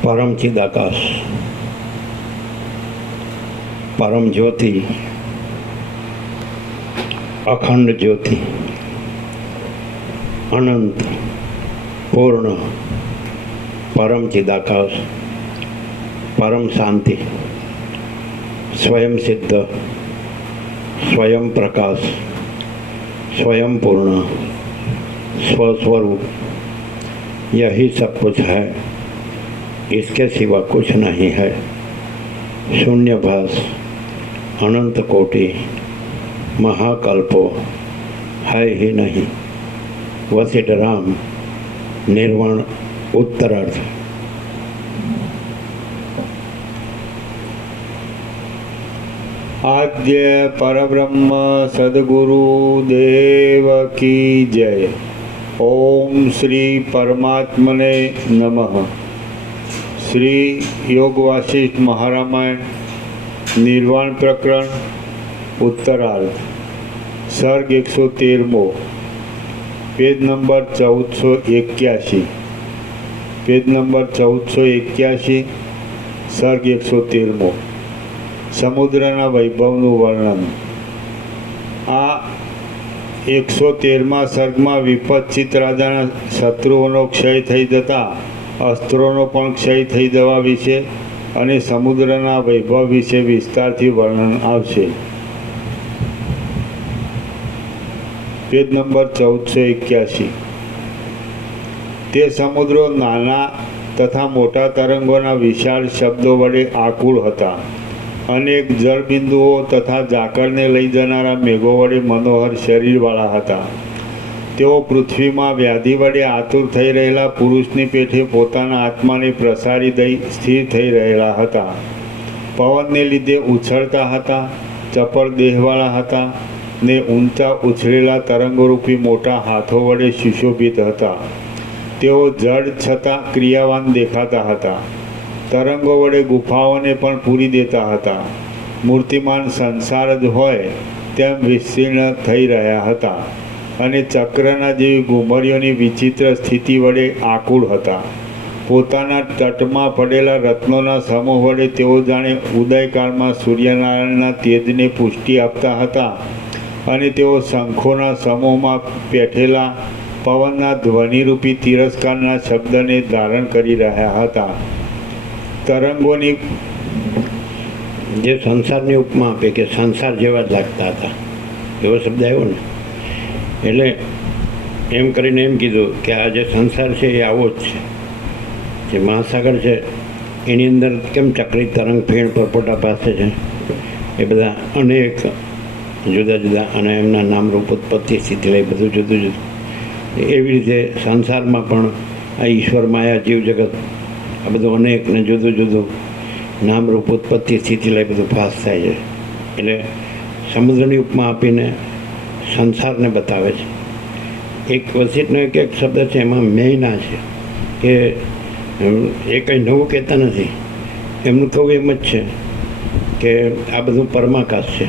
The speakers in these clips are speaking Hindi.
परम चिदाकाश, परम ज्योति, अखंड ज्योति, अनंत पूर्ण परम चिदाकाश, परम शांति, स्वयं सिद्ध, स्वयं प्रकाश, स्वयं पूर्ण, स्वस्वरूप, यही सब कुछ है, इसके सिवा कुछ नहीं है। शून्यभास, अनंत कोटि, महाकल्पो है ही नहीं। वशिष्ठराम, निर्वाण उत्तरार्थ। आद्य परब्रह्म सद्गुरु देव की जय। ओम श्री परमात्मने नमः। श्री योग वासिष्ठ महारामायण निर्वाण प्रकरण उत्तरार्ध, सर्ग 113, पेज नंबर 1481, पेज नंबर 1481, सर्ग 113, समुद्रना वैभवનું વર્ણન। આ 113મા સર્ગમાં વિપત્સિત રાજાના શત્રુઓનો ક્ષય થઈ જતા અસ્ત્રોનો પણ ક્ષય થઈ જવા વિશે અને સમુદ્રના વૈભવ વિશે વિસ્તારથી વર્ણન આવશે। Page number 1481। તે સમુદ્રો નાના તથા મોટા તરંગોના વિશાળ શબ્દો વડે આકુળ હતા। અનેક જળબિંદુઓ તથા ઝાકળને લઈ જનારા મેઘો વડે મનોહર શરીરવાળા હતા। તેઓ પૃથ્વીમાં વ્યાધિ વડે આતુર થઈ રહેલા પુરુષની પેઠે પોતાના આત્માને પ્રસારી દઈ સ્થિર થઈ રહેલા હતા। પવનને લીધે ઉછળતા હતા, ચપળ દેહવાળા હતા ને ઊંચા ઉછળેલા તરંગોરૂપી મોટા હાથો વડે સુશોભિત હતા। તેઓ જડ છતાં ક્રિયાવાન દેખાતા હતા। તરંગો વડે ગુફાઓને પણ પૂરી દેતા હતા। મૂર્તિમાન સંસાર જ હોય તેમ વિસ્તીર્ણ થઈ રહ્યા હતા અને ચક્રના જેવી ઘુમરીઓની વિચિત્ર સ્થિતિ વડે આકુળ હતા। પોતાના તટમાં પડેલા રત્નોના સમૂહ વડે તેઓ જાણે ઉદયકાળમાં સૂર્યનારાયણના તેજને પુષ્ટિ આપતા હતા અને તેઓ શંખોના સમૂહમાં પેઠેલા પવનના ધ્વનિરૂપી તિરસ્કારના શબ્દને ધારણ કરી રહ્યા હતા। તરંગોની જે સંસારની ઉપમા આપે કે સંસાર જેવા જ લાગતા હતા, એવો શબ્દ આવ્યો ને, એટલે એમ કરીને એમ કીધું કે આ જે સંસાર છે એ આવો જ છે। જે મહાસાગર છે એની અંદર કેમ ચક્રી તરંગ ફેણ પરપોટા પાસે છે, એ બધા અનેક જુદા જુદા અને એમના નામરૂપ ઉત્પત્તિ સ્થિતિ લઈ બધું જુદું જુદું, એવી રીતે સંસારમાં પણ આ ઈશ્વર માયા જીવ જગત આ બધું અનેક ને જુદું જુદું નામરૂપ ઉત્પત્તિ સ્થિતિ લઈ બધું ફાસ થાય છે। એટલે સમુદ્રની ઉપમા આપીને સંસારને બતાવે છે। એક વસિષ્ઠનો એક શબ્દ છે, એમાં મેયના છે કે એ કંઈ નવું કહેતા નથી। એમનું કહું એમ જ છે કે આ બધું પરમાકાશ છે,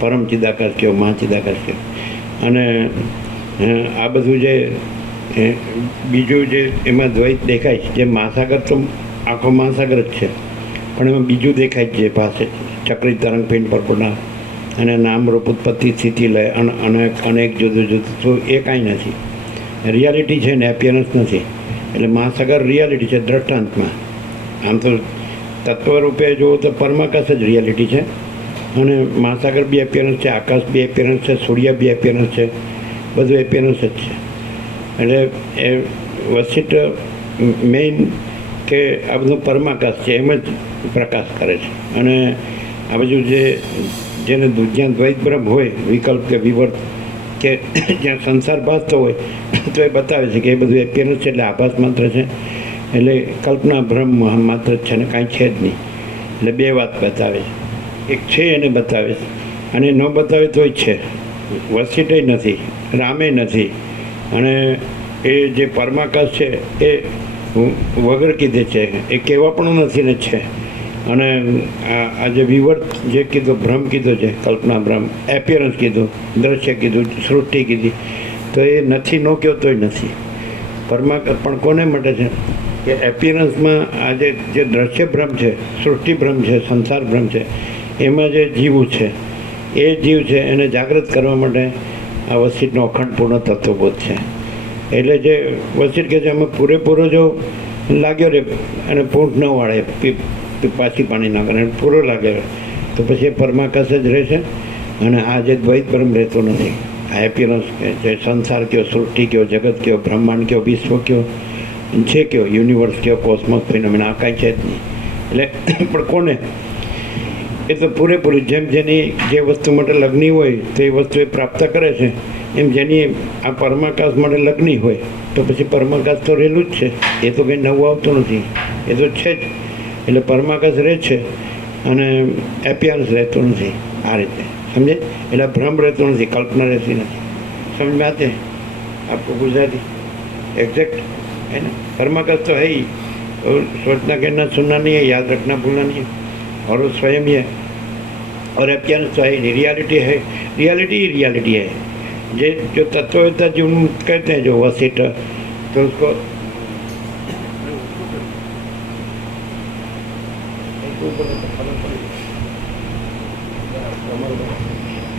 પરમ ચિદાકાશ કહો, મહાચિદાકાશ કહો। અને આ બધું જે બીજું જે એમાં દ્વૈત દેખાય છે, જે મહાસાગર તો આખો મહાસાગર જ છે, પણ એમાં બીજું દેખાય જ છે પાસે ચક્રી તરંગ પિંડ પર પૂર્ણ અને નામરૂપ ઉત્પત્તિ સ્થિતિ લય અને અનેક જુદું જુદું તો એ કાંઈ નથી. રિયાલિટી છે ને એપિયરન્સ નથી. એટલે મહાસાગર રિયાલિટી છે દ્રષ્ટાંતમાં. આમ તો તત્વરૂપે જુઓ તો પરમાકાશ જ રિયાલિટી છે અને મહાસાગર બી એપિયરન્સ છે, આકાશ બી એપિયરન્સ છે, સૂર્ય બી એપિયરન્સ છે, બધું એપિયરન્સ જ છે. એટલે એ વસિષ્ઠ મેઇન કે આ બધું પરમાકાશ છે એમ જ પ્રકાશ કરે છે. અને આ બધું જેને જ્યાં દ્વૈત બ્રહ્મ હોય, વિકલ્પ કે વિવર્ત કે જ્યાં સંસાર ભાસતો હોય તો એ બતાવે છે કે એ બધું એપિયરન્સ છે એટલે આભાસ માત્ર છે, એટલે કલ્પના ભ્રમ માત્ર જ છે ને કાંઈ છે જ નહીં. એટલે બે વાત બતાવે છે, એક છે એને બતાવે છે અને ન બતાવે તોય છે. વસિષ્ઠ નથી, રામે નથી અને એ જે પરમાકાશ છે એ વગર કીધે છે, એ કહેવા પણ નથી ને છે. અને આ જે વિવર્ત જે કીધું, ભ્રમ કીધો છે, કલ્પના ભ્રમ, એપિયરન્સ કીધું, દ્રશ્ય કીધું, સૃષ્ટિ કીધી, તો એ નથી ન કહો તોય નથી. પરમાકાશ પણ કોને માટે છે કે એપિયરન્સમાં આ જે દ્રશ્ય ભ્રમ છે, સૃષ્ટિ ભ્રમ છે, સંસાર ભ્રમ છે, એમાં જે જીવ છે એ જીવ છે એને જાગૃત કરવા માટે આ વસિષ્ઠનો અખંડ પૂર્ણ તત્વબોધ છે. એટલે જે વસિષ્ઠ કહે છે અમે પૂરેપૂરો જો લાગ્યો રે અને પૂંઠ ન વાળે, પાછી પાણી ના કરે, પૂરો લાગે તો પછી એ પરમાકાશ જ રહેશે અને આ જે દ્વૈત બ્રહ્મ રહેતો નથી. આ એપિયરન્સ જે સંસાર કયો, સૃષ્ટિ કયો, જગત કયો, બ્રહ્માંડ કયો, વિશ્વ કયો, છે કયો, યુનિવર્સ કયો, કોસ્મોસ ફિનોમિના, આ કાંઈ છે જ નહીં. એટલે પણ કોને એ તો પૂરેપૂરી જેમ જેની જે વસ્તુ માટે લગ્ની હોય તો એ વસ્તુ એ પ્રાપ્ત કરે છે, એમ જેની આ પરમાકાશ માટે લગ્ની હોય તો પછી પરમાકાશ તો રહેલું જ છે. એ તો કંઈ નવું આવતું નથી, એ તો છે જ. એટલે પરમાકાશ રહે છે અને એપિયરન્સ રહેતો નથી. આ રીતે સમજે. એટલે ભ્રમ રહેતો નથી, કલ્પના રહેતી નથી. સમજ में आते हैं आपको गुजराती एग्जैक्ट है ना. परमाकाश तो है ही, और सोचना कहना सुनना नहीं है, याद रखना भूलना नहीं है, और वो स्वयं ही है. और एपियरन्स तो है ही नहीं, रियलिटी है, रियलिटी ही रियलिटी है. जे जो तत्ववेत्ता जो कहते हैं जो वसिष्ठ, तो उसको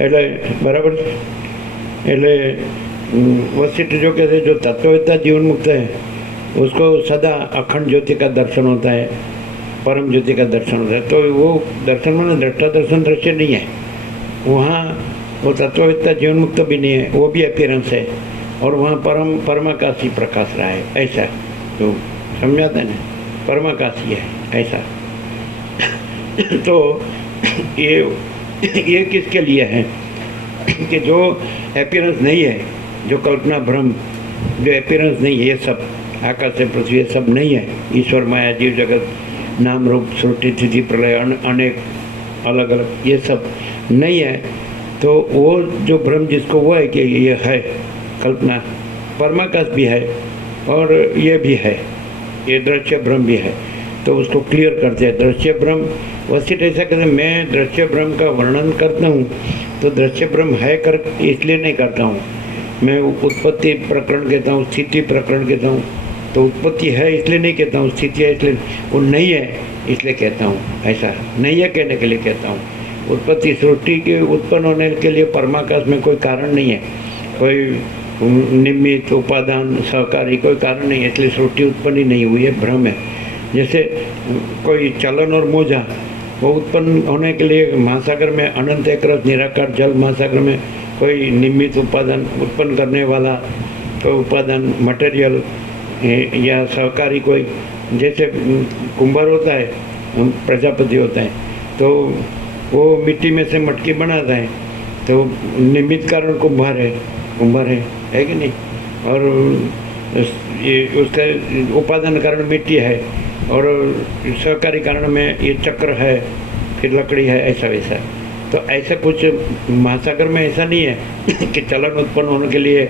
એટલે બરાબર. એટલે वशिष्ठ जो कहते हैं जो तत्ववेत्ता जीवन मुक्त है उसको सदा अखंड ज्योति का दर्शन होता है, परम ज्योति का दर्शन होता है. तो वो दर्शन में दृष्टा दर्शन दृश्य नहीं है वहाँ. वो तत्ववेत्ता जीवन मुक्त भी नहीं है, वो भी अपीयरेंस है, और वहाँ परमाकाशी प्रकाश रहा है. ऐसा तो समझाते हैं ना, परमाकाशी है ऐसा. तो ये किसके लिए है कि जो अपीयरेंस नहीं है, जो कल्पना भ्रम, जो अपीयरेंस नहीं है, ये सब आकाश से पृथ्वी ये सब नहीं है, ईश्वर माया जीव जगत नाम रूप सृष्टि स्थिति प्रलय अनेक अलग अलग ये सब नहीं है. तो वो जो भ्रम जिसको वो है कि ये है कल्पना, परमाकाश भी है और ये भी है, ये दृश्य भ्रम भी है. तो उसको क्लियर करते हैं दृश्य भ्रम. वशिष्ठ ऐसा कहते हैं मैं दृश्य भ्रम का वर्णन करता हूँ तो दृश्य भ्रम है कर इसलिए नहीं करता हूँ. मैं उत्पत्ति प्रकरण कहता हूँ, स्थिति प्रकरण कहता हूँ, तो उत्पत्ति है इसलिए नहीं कहता हूँ, स्थिति है इसलिए, वो नहीं है इसलिए कहता हूँ. ऐसा नहीं है कहने के लिए कहता हूँ. उत्पत्ति सृष्टि के उत्पन्न होने के लिए परमाकाश में कोई कारण नहीं है, कोई निमित्त उपादान सहकारी कोई कारण नहीं है, इसलिए सृष्टि उत्पन्न ही नहीं हुई है, भ्रम है. जैसे कोई चलन और मोजा वो उत्पन्न होने के लिए महासागर में अनंत एक रस निराकार जल महासागर में कोई निमित्त उपादान उत्पन्न करने वाला कोई उपादान मटेरियल या सहकारी कोई, जैसे कुंभार होता है, प्रजापति होता है, तो वो मिट्टी में से मटकी बनाता है, तो निमित्त कारण कुंभार है कि नहीं, और ये उसका उपादान कारण मिट्टी है, और सहकारी कारण में ये चक्र है, फिर लकड़ी है, ऐसा वैसा. तो ऐसा कुछ महासागर में ऐसा नहीं है कि चलन उत्पन्न होने के लिए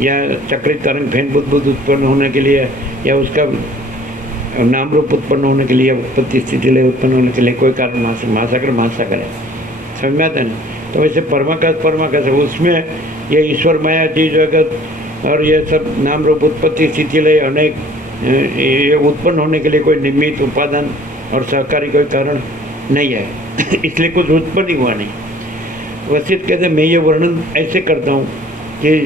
या चक्रित तरंग फेन बुद्ध उत्पन्न होने के लिए या उसका नाम रूप उत्पन्न होने के लिए, उत्पत्ति स्थिति लय उत्पन्न होने के लिए कोई कारण महासागर है. समझ में आता है ना. तो वैसे परमाकाश है, उसमें ये ईश्वर माया जीव जगत और ये सब नाम रूप उत्पत्ति स्थिति लय अनेक ये उत्पन्न होने के लिए कोई निमित्त उपादान और सहकारी कोई कारण नहीं है इसलिए कुछ उत्पन्न ही हुआ नहीं। वशिष्ठ कहते मैं ये वर्णन ऐसे करता हूँ कि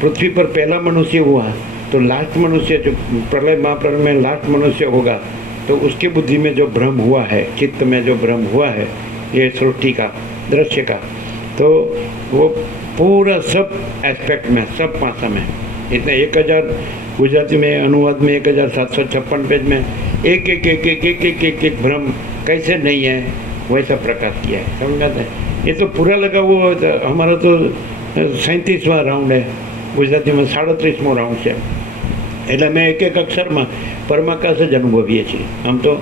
पृथ्वी पर पहला मनुष्य हुआ तो लास्ट मनुष्य जो प्रलय महाप्रलय में लास्ट मनुष्य होगा तो उसकी बुद्धि में जो भ्रम हुआ है, चित्त में जो भ्रम हुआ है ये सृष्टि का, दृश्य का, तो वो पूरा सब एस्पेक्ट में, सब पासा में, इतने 1000 गुजराती में अनुवाद में 1756 पेज में एक एक एक एक एक एक एक एक भ्रम कैसे नहीं है वैसा प्रकाश किया है। समझ में आता है? ये तो पूरा लगा हुआ तो हमारा तो 37वां राउंड है, गुजराती में 37वां राउंड છે એટલે મેં એક એક અક્ષરમાં પરમાકાશ જ અનુભવીએ છીએ। આમ તો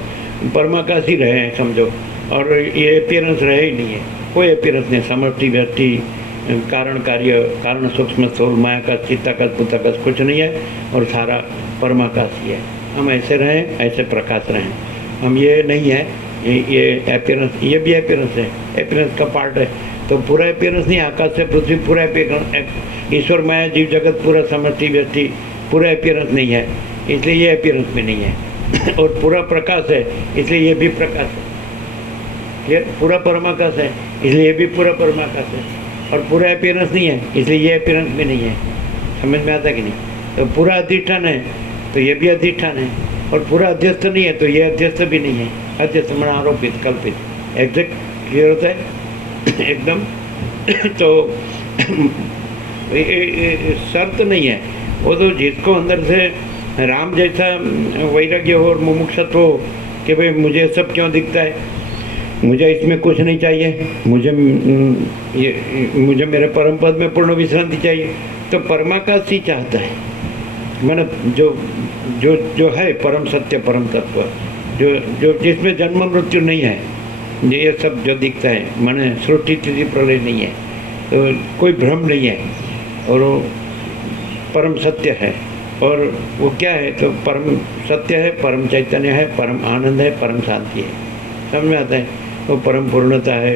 પરમાકાશ ही रहे हैं समझो, और ये अपियरेंस रहे ही नहीं है, कोई अपियरेंस नहीं, समष्टि व्यष्टि कारण कार्य कारण सूक्ष्म स्थूल मायाकाश चित्ताकाश भूताकाश कुछ नहीं है और सारा परमाकाश ही है। हम ऐसे रहें, ऐसे प्रकाश रहें, हम ये नहीं है ये अपियरेंस, ये भी अपियरेंस है, अपियरेंस का पार्ट है। तो पूरा अपियरेंस नहीं, आकाश से पृथ्वी पूरा अपियरेंस, ईश्वर माया जीव जगत पूरा समष्टि व्यष्टि पूरा अपियरेंस नहीं है, इसलिए ये अपियरेंस भी नहीं है। और पूरा प्रकाश है इसलिए ये भी प्रकाश है, ये पूरा परमाकाश है इसलिए ये भी पूरा परमाकाश है। और पूरा अपियरेंस नहीं है इसलिए ये अपियरेंस भी नहीं है। समझ में आता कि नहीं? तो पूरा अधिष्ठान है तो ये भी अधिष्ठान है, और पूरा अध्यस्त नहीं है तो ये अध्यस्त भी नहीं है। अध्यस्त मन आरोपित कल्पित, एग्जैक्ट क्लियर होता है एकदम। तो ये शर्त नहीं है, वो तो जिसको अंदर से राम जैसा वैराग्य हो और मुमुक्षत्व हो कि भाई मुझे सब क्यों दिखता है, मुझे इसमें कुछ नहीं चाहिए, मुझे मेरे परम पद में पूर्ण विश्रांति चाहिए, तो परमाकाश ही चाहता है। मैंने जो जो जो है परम सत्य परम तत्व, जो जो जिसमें जन्म मृत्यु नहीं है, ये सब जो दिखता है, मैंने सृष्टि स्थिति प्रलय नहीं है, तो कोई भ्रम नहीं है, और वो परम सत्य है। और वो क्या है? तो परम सत्य है, परम चैतन्य है, परम आनंद है, परम शांति है। समझ में आता है? वो परम पूर्णता है,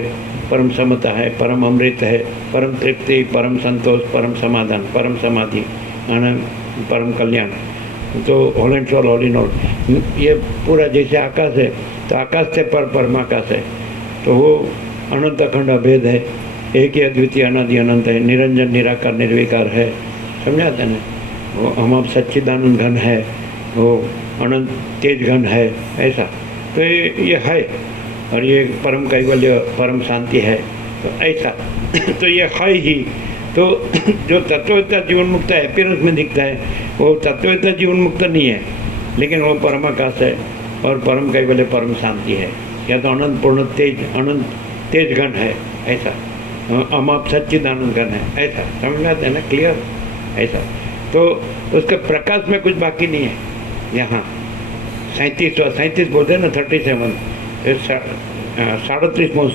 परम समता है, परम अमृत है, परम तृप्ति, परम संतोष, परम समाधान, परम समाधि, आनंद, परम कल्याण। तो all and all, all in all, ये पूरा जैसे आकाश है तो आकाश से पर परमाकाश है, तो वो अनंत अखंड अभेद है, एक ही अद्वितीय अनादि अनंत है, निरंजन निराकार निर्विकार है। समझाते हैं ना? वो हम अब सच्चिदानंद घन है, वो अनंत तेज घन है, ऐसा। तो ये है, और ये परम कैवल्य परम शांति है, तो ऐसा। तो ये है ही। तो जो तत्ववेत्ता जीवन मुक्त है, अपीयरेंस में दिखता है, वो तत्ववेत्ता जीवन मुक्त नहीं है, लेकिन वो परमाकाश है और परम कैवल्य परम शांति है, या तो अनंत पूर्ण तेज, अनंत तेज घन है, ऐसा। अमाप सच्चिदानंद घन है, ऐसा। समझ में आता है ना? क्लियर? ऐसा। तो उसके प्रकाश में कुछ बाकी नहीं है। यहाँ 37 बोलते हैं ना, 37 37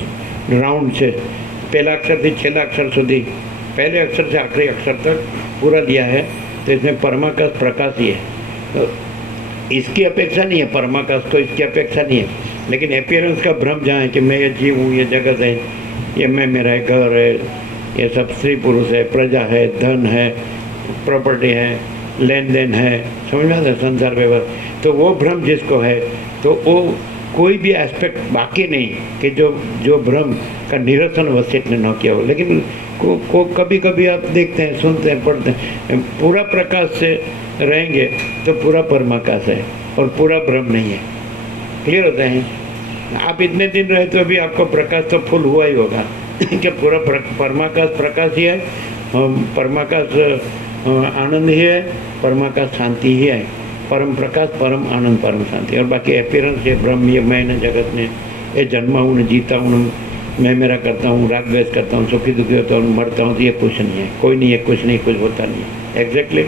राउंड से पहला अक्षर से छेला अक्षर सुधी, पहले अक्षर से आखिरी अक्षर तक पूरा दिया है। तो इसमें परमाकाश प्रकाश ही है, तो इसकी अपेक्षा नहीं है, परमाकाश तो इसकी अपेक्षा नहीं है, लेकिन अपीयरेंस का भ्रम जहाँ है कि मैं ये जीव हूँ, ये जगत है, ये मैं, मेरा घर है, ये सब स्त्री पुरुष है, प्रजा है, धन है, प्रॉपर्टी है, लेन देन है, समझ में आता है? संसार व्यवहार, तो वो भ्रम जिसको है, तो वो कोई भी एस्पेक्ट बाकी नहीं कि जो भ्रम का निरसन वशिष्ठ ने न किया हो। लेकिन को कभी कभी आप देखते हैं, सुनते हैं, पढ़ते हैं, पूरा प्रकाश से रहेंगे तो पूरा परमाकाश है और पूरा भ्रम नहीं है। क्लियर होता है? आप इतने दिन रहे तो अभी आपको प्रकाश तो फुल हुआ ही होगा कि पूरा परमाकाश प्रकाश ही है, परमाकाश आनंद ही है, परमाकाश शांति ही है, परम प्रकाश परम आनंद परम शांति। और बाकी अपीयरेंस ये ब्रह्म, ये मैं न जगत ने, ये जन्मा हूँ न जीता हूँ, मैं मेरा करता हूँ, राग द्वेष करता हूँ, सुखी दुखी होता हूँ, मरता हूँ, तो ये कुछ नहीं है, कोई नहीं है, कुछ नहीं, कुछ होता नहीं है। एग्जैक्टली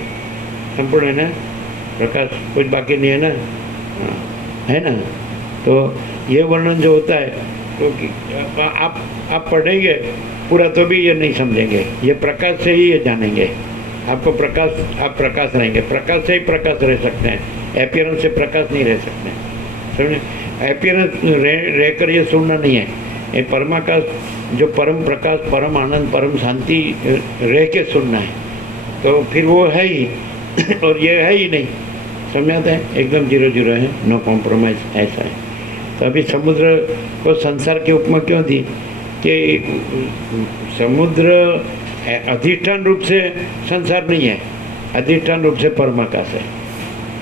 संपूर्ण है ना प्रकाश, कुछ बाकी नहीं है ना, है ना? तो ये वर्णन जो होता है, तो आप पढ़ेंगे पूरा तो भी ये नहीं समझेंगे, ये प्रकाश से ही ये जानेंगे। आपको प्रकाश, आप प्रकाश रहेंगे, प्रकाश से ही प्रकाश रह सकते हैं, अपीयरेंस से प्रकाश नहीं रह सकते हैं। समझे? अपीयरेंस रहकर ये सुनना नहीं है, ये परमाकाश जो परम प्रकाश परम आनंद परम शांति रह के सुनना है, तो फिर वो है ही और ये है ही नहीं। समझ आता है? एकदम 0-0 है, नो कॉम्प्रोमाइज़, ऐसा है। तो तो अभी समुद्र को संसार की उपमा क्यों दी कि समुद्र अधिष्ठान रूप से संसार नहीं है, अधिष्ठान रूप से परमाकाश है।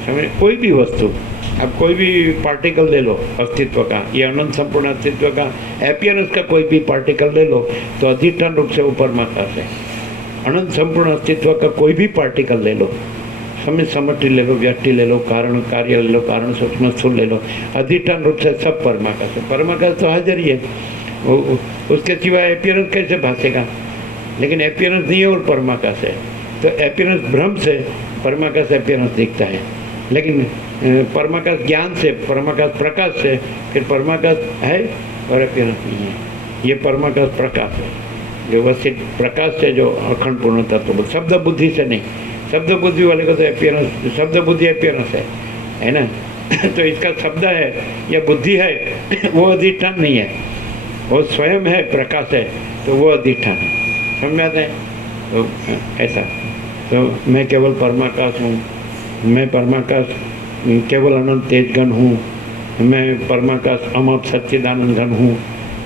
समझ, कोई भी वस्तु, अब कोई भी पार्टिकल ले लो अस्तित्व का, ये अनंत संपूर्ण अस्तित्व का एपियरेंस का कोई भी पार्टिकल ले लो तो अधिष्ठान रूप से वो परमाकाश है। अनंत संपूर्ण अस्तित्व का कोई भी पार्टिकल ले लो, समझ, समष्टि ले लो, व्यक्ति ले लो, कारण कार्य ले लो, कारण सूक्ष्म स्थूल ले लो, अधिष्ठान रूप से सब परमाकाश है। परमाकाश तो हाजिर ही है, उसके सिवाय एपियरेंस कैसे भासेगा? लेकिन एपियरेंस नहीं है और परमाकाश है, तो एपियरेंस भ्रम से परमाकाश एपियरेंस दिखता है, लेकिन परमाकाश ज्ञान से, परमाकाश प्रकाश से फिर परमाकाश है और एपियरेंस नहीं है। ये परमाकाश प्रकाश है, जो वसित प्रकाश से जो अखंड पूर्ण तत्व, शब्द बुद्धि से नहीं। शब्द बुद्धि वाले को तो एपियरेंस, शब्द बुद्धि एपियरेंस है ना। तो इसका शब्द है या बुद्धि है वो अधिष्ठान नहीं है, वो स्वयं है, प्रकाश है, तो वो अधिष्ठान है। समझ में आता है? तो ऐसा, तो मैं केवल परमाकाश हूँ, मैं परमाकाश केवल अनंत तेजगण हूँ, मैं परमाकाश अमर सच्चिदानंद घन हूँ,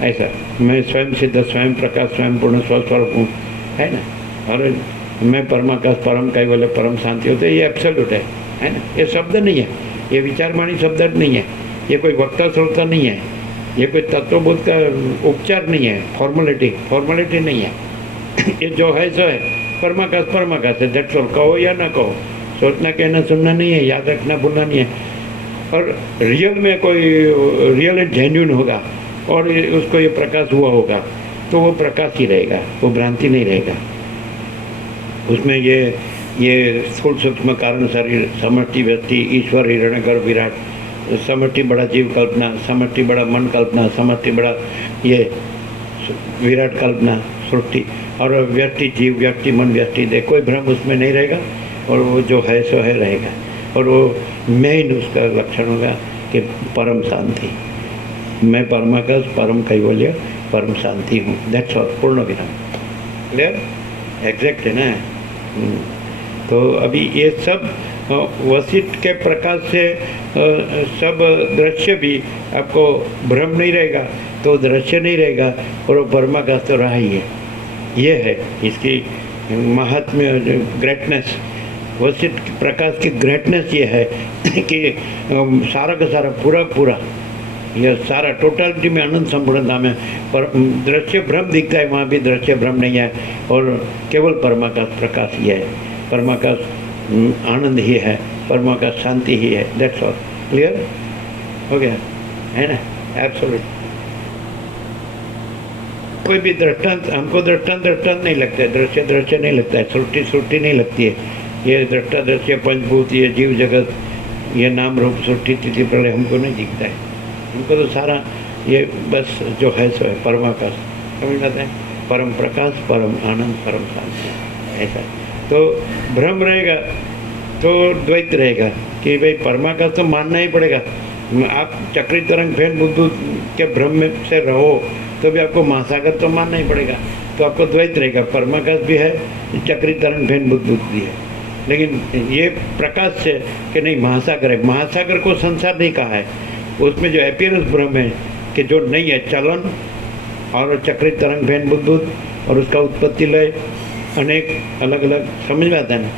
ऐसा मैं स्वयं सिद्ध, स्वयं प्रकाश, स्वयं पूर्ण स्वस्वरूप हूँ, है ना। और मैं परमाकाश परम कैवल्य परम शांति होते, ये एब्सोल्यूट है ना। ये शब्द नहीं है, ये विचारवाणी शब्द नहीं है, ये कोई वक्ता श्रोता नहीं है, ये कोई तत्वबोध का उपचार नहीं है, फॉर्मेलिटी नहीं है। ये जो है सो है, परमाकाश परमाकाश है, दैट्स ऑल। कहो या ना कहो, सोचना कहना सुनना नहीं है, याद रखना भूलना नहीं है। और रियल में कोई रियल एंड जेन्युइन होगा और उसको ये प्रकाश हुआ होगा तो वो प्रकाश ही रहेगा, वो भ्रांति नहीं रहेगा। उसमें ये स्थूल सूक्ष्म कारण शरीर, समष्टि व्यक्ति, ईश्वर, हिरण्यगर्भ, विराट, समष्टि बड़ा जीव कल्पना, समष्टि बड़ा मन कल्पना, समष्टि बड़ा ये विराट कल्पना सृष्टि, और व्यक्ति जीव, व्यक्ति मन, व्यक्ति देह, कोई भ्रम उसमें नहीं रहेगा और वो जो है सो है रहेगा। और वो मेन उसका लक्षण होगा कि परम शांति, मैं परमाकाश परम कैवल्य परम शांति हूँ, दैट्स ऑल, पूर्ण विराम। क्लियर, एग्जैक्ट है ना। तो अभी ये सब वशिष्ठ के प्रकाश से सब दृश्य भी आपको भ्रम नहीं रहेगा, तो दृश्य नहीं रहेगा और वो परमाकाश तो रहा ही है। ये है इसकी महात्म्य, ग्रेटनेस। वशिष्ठ प्रकाश की ग्रेटनेस ये है कि सारा का सारा पूरा यह सारा टोटलिटी में अनंत संपूर्णता में पर दृश्य भ्रम दिखता है, वहाँ भी दृश्य भ्रम नहीं है और केवल परमाकाश प्रकाश ही है, परमाकाश आनंद ही है, परमाकाश शांति ही है, दैट्स ऑल। क्लियर हो गया है ना, एब्सोल्यूट। कोई भी दृष्टांत, हमको दृष्टांत नहीं लगता है, दृश्य नहीं लगता है, सृष्टि नहीं लगती है। ये दृष्टा दृश्य पंचभूत, ये जीव जगत, ये नाम रूप सृष्टि तिथि प्रलय हमको नहीं दिखता है। हमको तो सारा ये बस जो है सो है परमाकाश, समझ आता है, परम प्रकाश, परम आनंद, परम शांति, ऐसा। तो भ्रम रहेगा तो द्वैत रहेगा कि भाई परमाकाश तो मानना ही पड़ेगा। आप चक्री तरंग फैन बुद्धू के भ्रम में से रहो तो भी आपको महासागर तो मानना ही पड़ेगा, तो आपको द्वैत रहेगा, परमाकाश भी है, चक्री तरंग फैन बुद्धू भी है। लेकिन ये प्रकाश से कि नहीं महासागर है, महासागर को संसार नहीं कहा है, उसमें जो अपीयरेंस भ्रम है कि जो नहीं है, चलन और चक्री तरंग फैन बुद्धूत और उसका उत्पत्ति लय अनेक अलग अलग, समझ में आता है ना।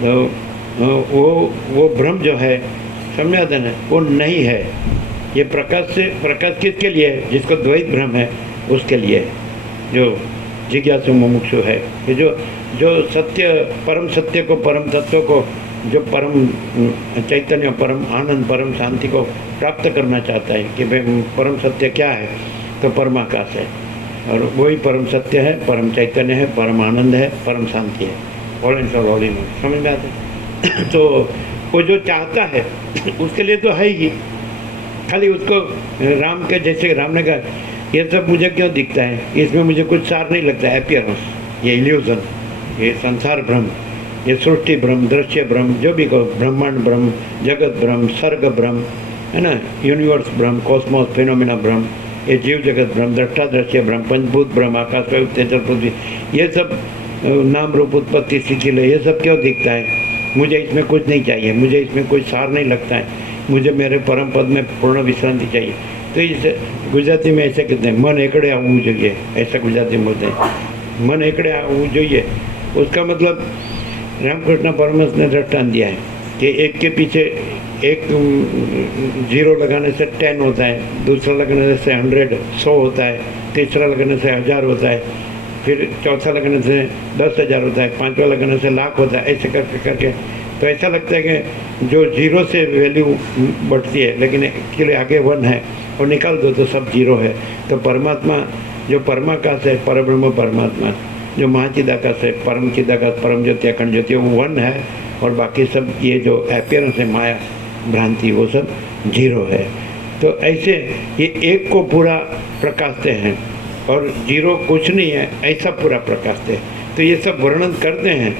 तो वो भ्रम जो है, समझ में आता है ना, वो नहीं है। ये प्रकाश से, प्रकाश किसके लिए है? जिसको द्वैत भ्रम है उसके लिए है, जो जिज्ञासु मुमुक्षु है, कि जो सत्य, परम सत्य को, परम तत्व को, जो परम चैतन्य, परम आनंद, परम शांति को प्राप्त करना चाहता है कि भाई परम सत्य क्या है, तो परमाकाश है और वही परम सत्य है, परम चैतन्य है, परम आनंद है, परम शांति है, all and all in all, समझ में आता है। तो वो जो चाहता है उसके लिए तो है ही, खाली उसको राम के जैसे राम ने कहा ये सब मुझे क्यों दिखता है, इसमें मुझे कुछ सार नहीं लगता है, अपीयरेंस, ये इल्यूजन, ये संसार भ्रम, ये सृष्टि भ्रम, दृश्य भ्रम, जो भी कहो, ब्रह्मांड भ्रम, जगत भ्रम, सर्ग भ्रम, है ना, यूनिवर्स भ्रम, कॉस्मोस फिनोमिना भ्रम, ये जीव जगत भ्रम, दृष्टा दृश्य भ्रम, पंचभूत भ्रम, आकाश वायु तेजल पृथ्वी, ये सब नाम रूप उत्पत्ति स्थिति लय, ये सब क्यों दिखता है? मुझे इसमें कुछ नहीं चाहिए, मुझे इसमें कोई सार नहीं लगता है, मुझे मेरे परम पद में पूर्ण विश्रांति चाहिए। तो इसे गुजराती में ऐसे कहते हैं मन एकड़े आवવું જોઈએ, ऐसा गुजराती में बोलते हैं, मन एकड़े आवવું જોઈએ। उसका मतलब रामकृष्ण परमहंस ने दृष्टांत दिया है कि एक के पीछे एक 0 लगाने से 10 होता है, दूसरा लगाने से 100 होता है, तीसरा लगाने से 1000 होता है, फिर चौथा लगाने से 10,000 होता है, पांचवा लगाने से लाख होता है, ऐसे करके करके। तो ऐसा लगता है कि जो 0 से वैल्यू बढ़ती है, लेकिन एक्चुअली आगे 1 है और निकाल दो तो सब 0 है। तो परमात्मा जो परमाकाश है, परब्रह्म परमात्मा जो महाचिदाकाश है, परम चिदाकाश, परम ज्योति, अखंड ज्योति, वो 1 है और बाकी सब ये जो अपीयरेंस है, माया भ्रांति, वो सब 0 है। तो ऐसे ये एक को पूरा प्रकाशते हैं और 0 कुछ नहीं है, ऐसा पूरा प्रकाशते हैं। तो ये सब वर्णन करते हैं,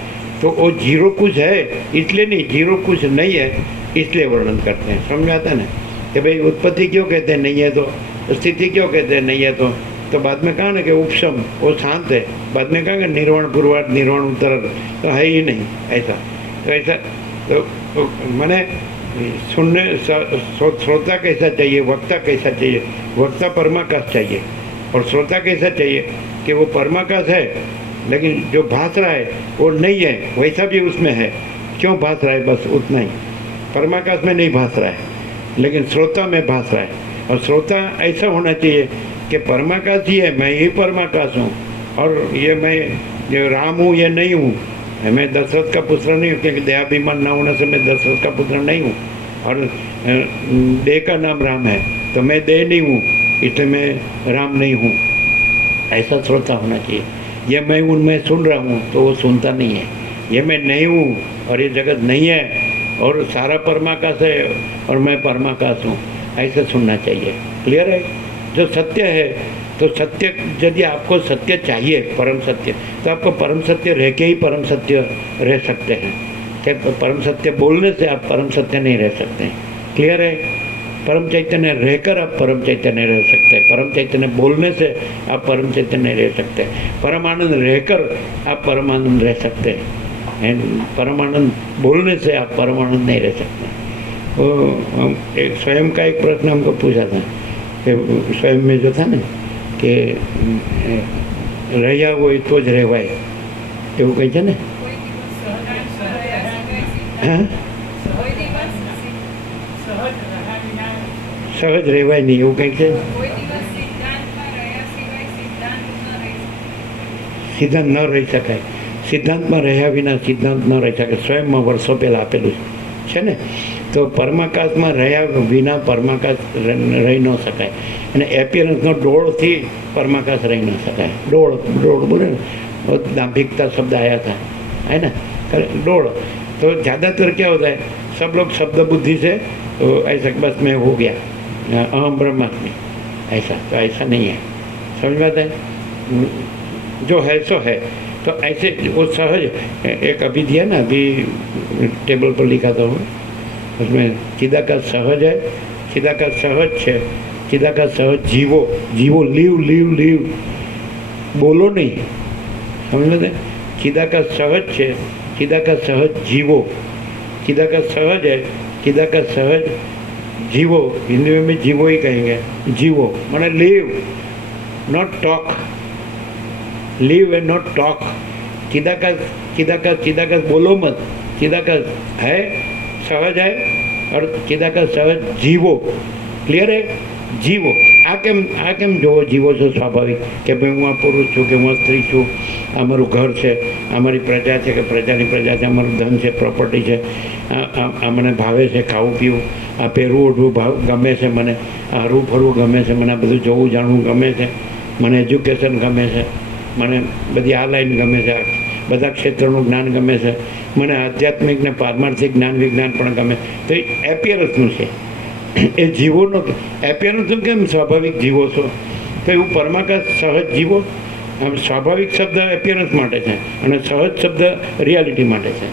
तो वो 0 कुछ है इसलिए नहीं, 0 कुछ नहीं है इसलिए वर्णन करते हैं। समझ आता है ना कि भाई उत्पत्ति क्यों कहते हैं नहीं है, तो स्थिति क्यों कहते हैं नहीं है, तो बाद में कहा ना कि उपशम वो शांत है, बाद में कहा कि निर्वाण पूर्वार्ध, निर्वाण उत्तर, तो है ही नहीं ऐसा। तो ऐसा तो मैंने सुनने श्रोता कैसा चाहिए, वक्ता कैसा चाहिए, वक्ता परमाकाश चाहिए और श्रोता कैसा चाहिए कि वो परमाकाश है लेकिन जो भास रहा है वो नहीं है, वैसा भी उसमें है। क्यों भास रहा है, बस उतना ही। परमाकाश में नहीं भास रहा है लेकिन श्रोता में भास रहा है। और श्रोता ऐसा होना चाहिए कि परमाकाश ही है, मैं ही परमाकाश हूँ और ये मैं जो राम हूँ ये नहीं हूँ, मैं दशरथ का पुत्र नहीं हूँ, क्योंकि दयाभिमान न होने से मैं दशरथ का पुत्र नहीं हूँ। और देह का नाम राम है तो मैं देह नहीं हूँ इसलिए मैं राम नहीं हूँ, ऐसा श्रोता होना चाहिए। ये मैं उनमें सुन रहा हूँ तो वो सुनता नहीं है, ये मैं नहीं हूँ और ये जगत नहीं है और सारा परमाकाश है और मैं परमाकाश हूँ, ऐसा सुनना चाहिए। क्लियर है? जो सत्य है, तो सत्य यदि आपको सत्य चाहिए, परम सत्य, तो आपको परम सत्य रह के ही परम सत्य रह सकते हैं। क्या परम सत्य बोलने से आप परम सत्य नहीं रह सकते हैं? क्लियर है? परम चैतन्य रहकर आप परम चैतन्य रह सकते हैं, परम चैतन्य बोलने से आप परम चैतन्य रह सकते हैं, परमानंद रहकर आप परमानंद रह सकते हैं, परमानंद बोलने से आप परमानंद नहीं रह सकते। वो एक स्वयं का एक प्रश्न हमको पूछा था कि स्वयं में जो था ना कि રહ્યા હોય તો જ રહેવાય, એવું કહે છે ને? હા, સહજ રહેવાય નહીં એવું કંઈક છે, સિદ્ધાંત ન રહી શકાય, સિદ્ધાંતમાં રહ્યા વિના સિદ્ધાંત ન રહી શકે, સ્વયંમાં વર્ષો પહેલાં આપેલું છે ને। તો પરમાકાશમાં રહ્યા વિના પરમાકાશ રહી ન શકાય અને એપિયરન્સનો ડોળથી परमाकाश रह ना सका है। डोड़ डोड़ बोले ना, बहुत दाम्भिकता शब्द आया था, है ना, डोड़। तो ज़्यादातर क्या होता है, सब लोग शब्द बुद्धि से तो ऐसा बस में हो गया अहम ब्रह्मास्मि, ऐसा तो ऐसा नहीं है। समझ में आता है? जो है सो है। तो ऐसे वो सहज एक अभी दिया ना, अभी टेबल पर लिखा था हूँ, उसमें चिदाकाश सहज है, चिदाकाश सहज है, चिदाकाश सहज जीवो, जीवो, लिव लिव लिव, बोलो नहीं, समझ लेते? चिदाकाश सहज है, चिदाकाश सहज जीवो, चिदाकाश सहज है, चिदाकाश सहज जीवो, हिंदी में भी जीवो ही कहेंगे, जीवो माने live not talk, live and not talk. चिदाकाश चिदाकाश चिदाकाश बोलो मत, चिदाकाश है, सहज है और चिदाकाश सहज जीवो। क्लियर है? जीवो। आ केम જોવો જીવો છો સ્વાભાવિક કે ભાઈ હું આ પુરુષ છું કે હું આ સ્ત્રી છું, આ મારું ઘર છે, આ મારી પ્રજા છે કે પ્રજાની પ્રજા છે, આ મારું ધન છે, પ્રોપર્ટી છે, આ મને ભાવે છે, ખાવું પીવું, આ પહેરવું ઓઢવું ગમે છે, મને આ હરવું ફરવું ગમે છે, મને આ બધું જોવું જાણવું ગમે છે, મને એજ્યુકેશન ગમે છે, મને બધી આ લાઈન ગમે છે, બધા ક્ષેત્રનું જ્ઞાન ગમે છે, મને આધ્યાત્મિક ને પારમાર્થિક જ્ઞાન વિજ્ઞાન પણ ગમે। તો એ એપિયરન્સનું છે, એ જીવોનો એપિયરન્સ કેમ સ્વાભાવિક જીવો છો? તો એવું પરમાકાશ સહજ જીવો, આમ સ્વાભાવિક શબ્દ એપિયરન્સ માટે છે અને સહજ શબ્દ રિયાલિટી માટે છે।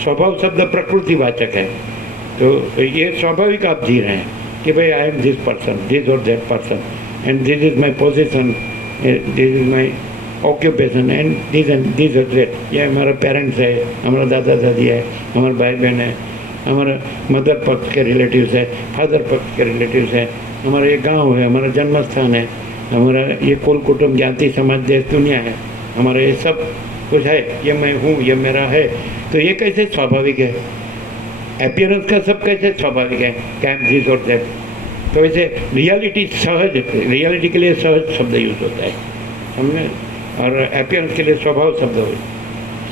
स्वभाव शब्द प्रकृतिवाचक है, तो ये स्वाभाविक आप जी रहे हैं कि भाई I am this person, this और that person, and this is my position, this is my occupation and this और दैट। ये हमारा पेरेंट्स है, हमारा दादा दादी है, हमारे भाई बहन है, हमारे मदर पक्ष के रिलेटिव्स है, फादर पक्ष के रिलेटिव्स है, हमारा ये गांव है, हमारा जन्म स्थान है, हमारा ये कुल कुटुंब ज्ञाति समाज देश दुनिया है, हमारा ये सब कुछ है, ये मैं हूँ, ये मेरा है। तो ये कैसे स्वाभाविक है? अपीयरेंस का सब कैसे स्वाभाविक है? कैम दिस और दैट। तो वैसे रियलिटी सहज, रियलिटी के लिए सहज शब्द यूज होता है, समझे? और अपीयरेंस के लिए स्वभाव शब्द हो,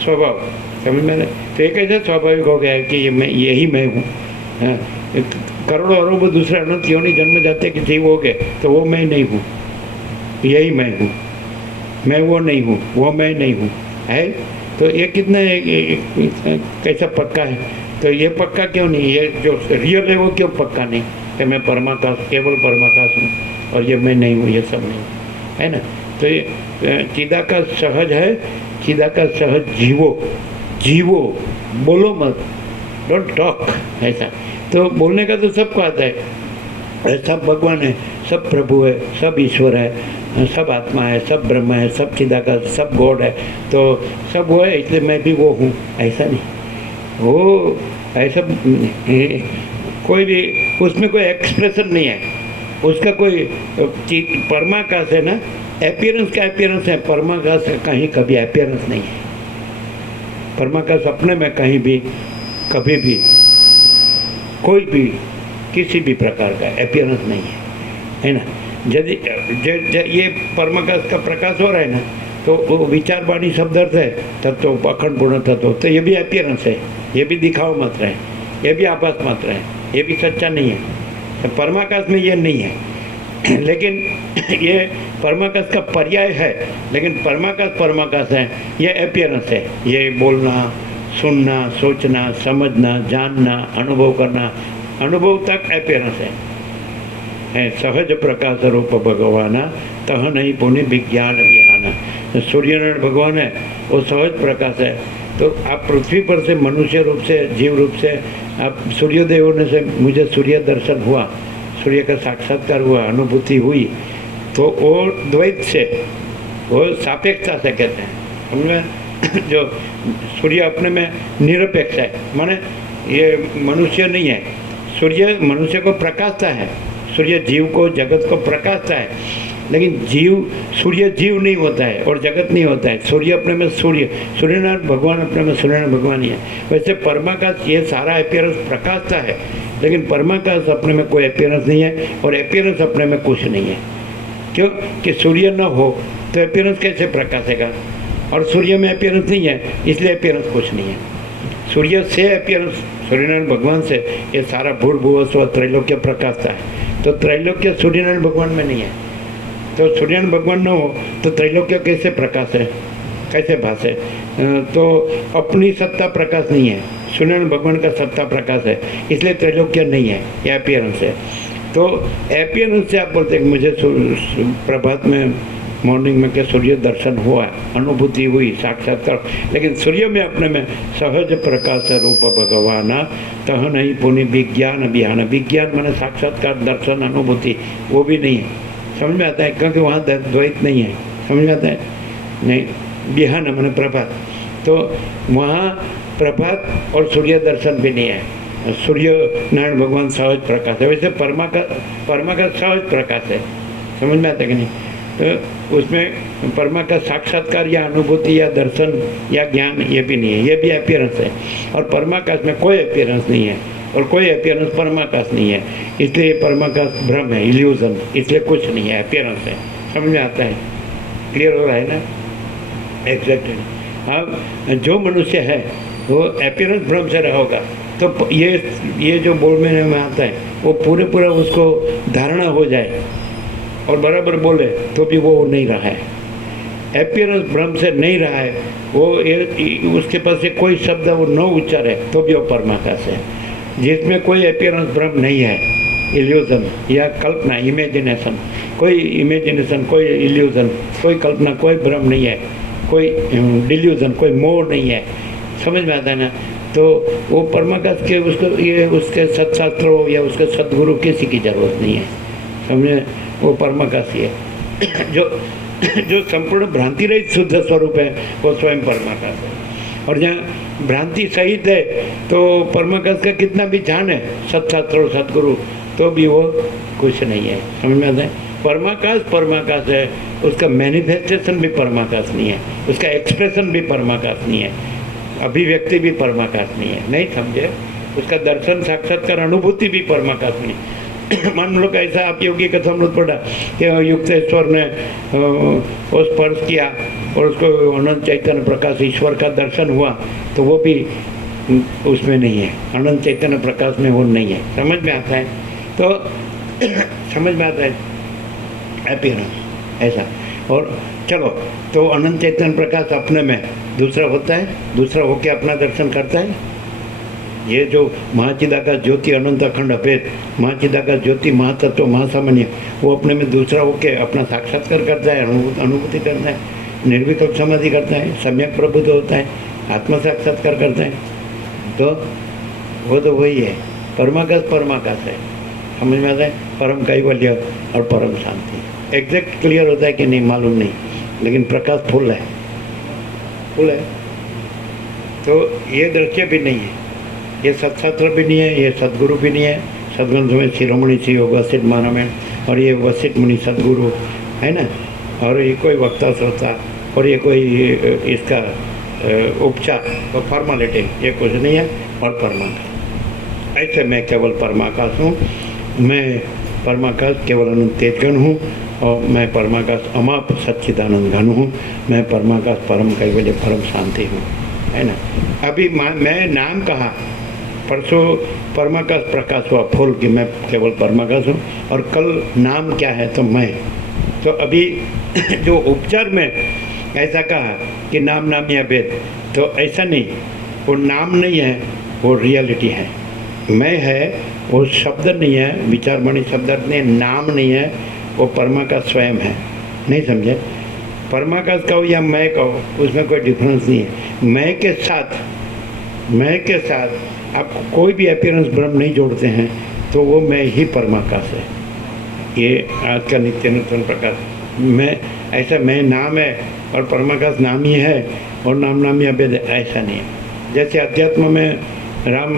स्वभाव, समझ में? तो ये कैसे स्वाभाविक हो गया है कि ये मैं, यही मैं हूँ? हाँ, करोड़ों अरबों दूसरे अनंत योनि जन्म जाते कि जीव हो गए, तो वो मैं नहीं हूँ, यही मैं हूँ, मैं वो नहीं हूँ, वो मैं नहीं हूँ, है? तो ये कितना कैसा पक्का है? तो ये पक्का क्यों नहीं? ये जो रियल है वो क्यों पक्का नहीं कि मैं परमाकाश, केवल परमाकाश हूँ और ये मैं नहीं हूँ, ये सब नहीं है ना? तो ये चिदाकाश सहज है, चिदाकाश सहज जीवो, जीवो, बोलो मत, डोंट टॉक, ऐसा। तो बोलने का तो सबको आता है, सब भगवान है, सब प्रभु है, सब ईश्वर है, सब आत्मा है, सब ब्रह्म है, सब चिदाकाश, सब गॉड है, तो सब वो है, इसलिए मैं भी वो हूँ, ऐसा नहीं। वो ऐसा कोई भी उसमें कोई एक्सप्रेशन नहीं है, उसका कोई परमाकाश है ना, अपीयरेंस का अपीयरेंस है, परमाकाश का कहीं कभी अपीयरेंस नहीं है। परमाकाश अपने में कहीं भी कभी भी कोई भी किसी भी प्रकार का अपीयरेंस नहीं है ना? यदि ये परमाकाश का प्रकाश हो रहा है ना, तो वो विचार वाणी शब्द अर्थ है तत्व, अखंड पूर्ण तत्व, तो ये भी अपीयरेंस है, ये भी दिखाव मात्र है, ये भी आभास मात्र है, ये भी सच्चा नहीं है। तो परमाकाश में ये नहीं है, लेकिन ये परमाकाश का पर्याय है, लेकिन परमाकाश है, ये अपीयरेंस है, ये बोलना, सुनना, सोचना, समझना, जानना, अनुभव करना, अनुभव तक अपीयरेंस है। सहज प्रकाश रूप भगवाना तह नहीं पुण्य विज्ञान विहाना। सूर्यनारायण भगवान है, वो सहज प्रकाश है। तो आप पृथ्वी पर से मनुष्य रूप से, जीव रूप से, आप सूर्योदय होने से मुझे सूर्य दर्शन हुआ, सूर्य का साक्षात्कार हुआ, अनुभूति हुई, तो वो द्वैत से, वो सापेक्षता से कहते हैं, समझ? जो सूर्य अपने में निरपेक्ष है, माने ये मनुष्य नहीं है, सूर्य मनुष्य को प्रकाशता है, सूर्य जीव को, जगत को प्रकाशता है, लेकिन सूर्य जीव नहीं होता है और जगत नहीं होता है। सूर्य अपने में सूर्यनारायण भगवान अपने में सूर्यनारायण भगवान ही है। वैसे परमाकाश ये सारा अपीयरेंस प्रकाशता है, लेकिन परमाकाश अपने में कोई अपीयरेंस नहीं है और अपीयरेंस अपने में कुछ नहीं है। क्यों? कि सूर्य न हो तो अपीयरेंस कैसे प्रकाशेगा, और सूर्य में अपीयरेंस नहीं है, इसलिए अपीयरेंस कुछ नहीं है। सूर्य से अपीयरेंस, सूर्यनारायण भगवान से ये सारा भूर्भुवस्व त्रैलोक्य प्रकाशता है, तो त्रैलोक्य सूर्यनारायण भगवान में नहीं है। तो सूर्यनारायण भगवान न हो तो त्रैलोक्य कैसे प्रकाश है, कैसे भाष है? तो अपनी सत्ता प्रकाश नहीं है, सूर्यनारायण भगवान का सत्ता प्रकाश है, इसलिए त्रैलोक्य नहीं है, ये अपीयरेंस है। तो अपीयरेंस से आप बोलते हैं मुझे प्रभात में, मॉर्निंग में क्या सूर्य दर्शन हुआ, अनुभूति हुई, साक्षात्कार, लेकिन सूर्य में अपने में सहज प्रकाश रूप भगवाना तह नहीं पुण्य विज्ञान विहान। विज्ञान माने साक्षात्कार, दर्शन, अनुभूति, वो भी नहीं है। समझ में आता है? क्योंकि वहाँ द्वैत नहीं है। समझ में आता है? नहीं। विहान माने प्रभात, तो वहाँ प्रभात और सूर्य दर्शन भी नहीं है। सूर्य नारायण भगवान सहज प्रकाश है, वैसे परमा का सहज प्रकाश है। समझ में आता है कि नहीं? तो उसमें परमा का साक्षात्कार या अनुभूति या दर्शन या ज्ञान ये भी नहीं है, ये भी अपीयरेंस है। और परमाकाश में कोई अपीयरेंस नहीं है और कोई अपीयरेंस परमाकाश नहीं है, इसलिए परमाकाश भ्रम है, इल्यूजन, इसलिए कुछ नहीं है, अपीयरेंस है। समझ में आता है? क्लियर हो रहा है ना? एग्जैक्टली। अब जो मनुष्य है वो अपीयरेंस भ्रम से रहा होगा, तो ये जो बोलने में आता है वो पूरा उसको धारणा हो जाए और बराबर बोले तो भी वो नहीं रहा है। अपीयरेंस भ्रम से नहीं रहा है, वो उसके पास से कोई शब्द वो न उच्चारे तो भी वो परमाकाश है। जिसमें कोई अपीयरेंस भ्रम नहीं है, इल्यूजन या कल्पना, इमेजिनेशन, कोई इमेजिनेशन, कोई इल्यूजन, कोई कल्पना, कोई भ्रम नहीं है, कोई डिल्यूजन, कोई मोह नहीं है। समझ में आता है ना? तो वो परमाकाश के उसके सत्शास्त्रों या उसके सद्गुरु किसी की जरूरत नहीं है। समझे? वो परमाकाश ही है। जो संपूर्ण भ्रांति रहित शुद्ध स्वरूप है वो स्वयं परमाकाश है। और जहाँ भ्रांति सहित है तो परमाकाश का कितना भी ध्यान है, सत्शास्त्र सदगुरु, तो भी वो कुछ नहीं है। समझ में आता है? परमाकाश परमाकाश है, उसका मैनिफेस्टेशन भी परमाकाश नहीं है, उसका एक्सप्रेशन भी परमाकाश नहीं है, अभिव्यक्ति भी परमाकाश नहीं है। नहीं समझे? उसका दर्शन साक्षात्कार अनुभूति भी परमाकाश नहीं है। मान लो कि ऐसा आप योगी कथामृत पढ़ा कि युक्तेश्वर ने वो स्पर्श किया और उसको अनंत चैतन्य प्रकाश ईश्वर का दर्शन हुआ, तो वो भी उसमें नहीं है, अनंत चैतन्य प्रकाश में वो नहीं है। समझ में आता है? तो समझ में आता है अपीयरेंस ऐसा। और चलो, तो अनंत चैतन्य प्रकाश अपने में दूसरा होता है, दूसरा होके अपना दर्शन करता है। ये जो महाचिदाकाश ज्योति अनंत अखंड अभेद, महाचिदाकाश ज्योति महातत्व महासामान्य, वो अपने में दूसरा होके अपना साक्षात्कार करता है, अनुभूति करता है, निर्विकल्प समाधि करता है, सम्यक प्रबुद्ध होता है, आत्म साक्षात्कार करता है। तो वो तो वही है, परमाकाश परमाकाश है। समझ में आता है? परम कैवल्य और परम शांति। एग्जैक्ट क्लियर होता है कि नहीं मालूम नहीं, लेकिन प्रकाश फुल है, फुल है। तो ये दृश्य भी नहीं है, ये सत्शास्त्र भी नहीं है, ये सदगुरु भी नहीं है। सदग्रंथ में शिरोमणि श्री योग वशिष्ठ महारामायण, और ये वशिष्ठ मुनि सदगुरु है ना, और ये कोई वक्ता श्रोता, और ये कोई इसका उपचार और फॉर्मेलिटी, ये कुछ नहीं है। और परमाकाश, ऐसे मैं केवल परमाकाश हूँ, मैं परमाकाश केवल अनंत तेजगण हूँ, और मैं परमाकाश अमाप सच्चिदानंद घन हूँ, मैं परमाकाश परम कैवल्य परम शांति हूँ, है ना। अभी मैं नाम कहा, परसों परमाकाश प्रकाश हुआ फूल कि मैं केवल परमाकाश हूँ, और कल नाम क्या है तो मैं। तो अभी जो उपचार में ऐसा कहा कि नाम नाम या भेद, तो ऐसा नहीं, वो नाम नहीं है, वो रियलिटी है। मैं है वो शब्द नहीं है, विचारमणि शब्द नहीं, नाम नहीं है, वो परमाकाश स्वयं है। नहीं समझे? परमाकाश कहो या मैं कहो, उसमें कोई डिफरेंस नहीं है। मैं के साथ आप कोई भी अपीयरेंस ब्रह्म नहीं जोड़ते हैं, तो वो मैं ही परमाकाश है। ये आज का नित्य नूतन प्रकाश मैं, ऐसा मैं नाम है और परमाकाश नाम ही है, और नाम नाम ही अभेद, ऐसा नहीं है। जैसे अध्यात्म में राम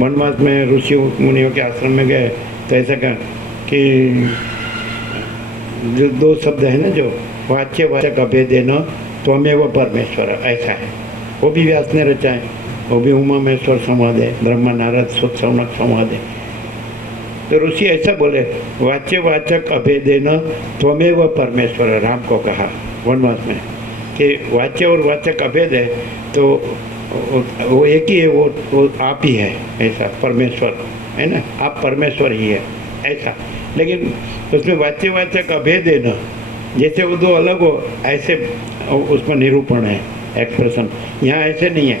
वनवास में ऋषि मुनियों के आश्रम में गए, तो ऐसा कहा कि जो दो शब्द है ना, जो वाच्य वाचक अभेदेन त्वमेव परमेश्वर, ऐसा है। वो भी व्यास ने रचा है, वो भी उमा महेश्वर संवाद है, ब्रह्मा नारद सुत सौनक संवाद है। तो ऋषि ऐसा बोले, वाच्य वाचक अभेदेन त्वमेव परमेश्वर, राम को कहा वनवास में कि वाच्य और वाचक अभेद है, तो वो एक ही है, वो आप ही है, ऐसा परमेश्वर है ना, आप परमेश्वर ही है ऐसा। लेकिन उसमें वाच्यवाचक अभेद है ना, जैसे वो दो अलग हो, ऐसे उसमें निरूपण है, एक्सप्रेशन। यहाँ ऐसे नहीं है,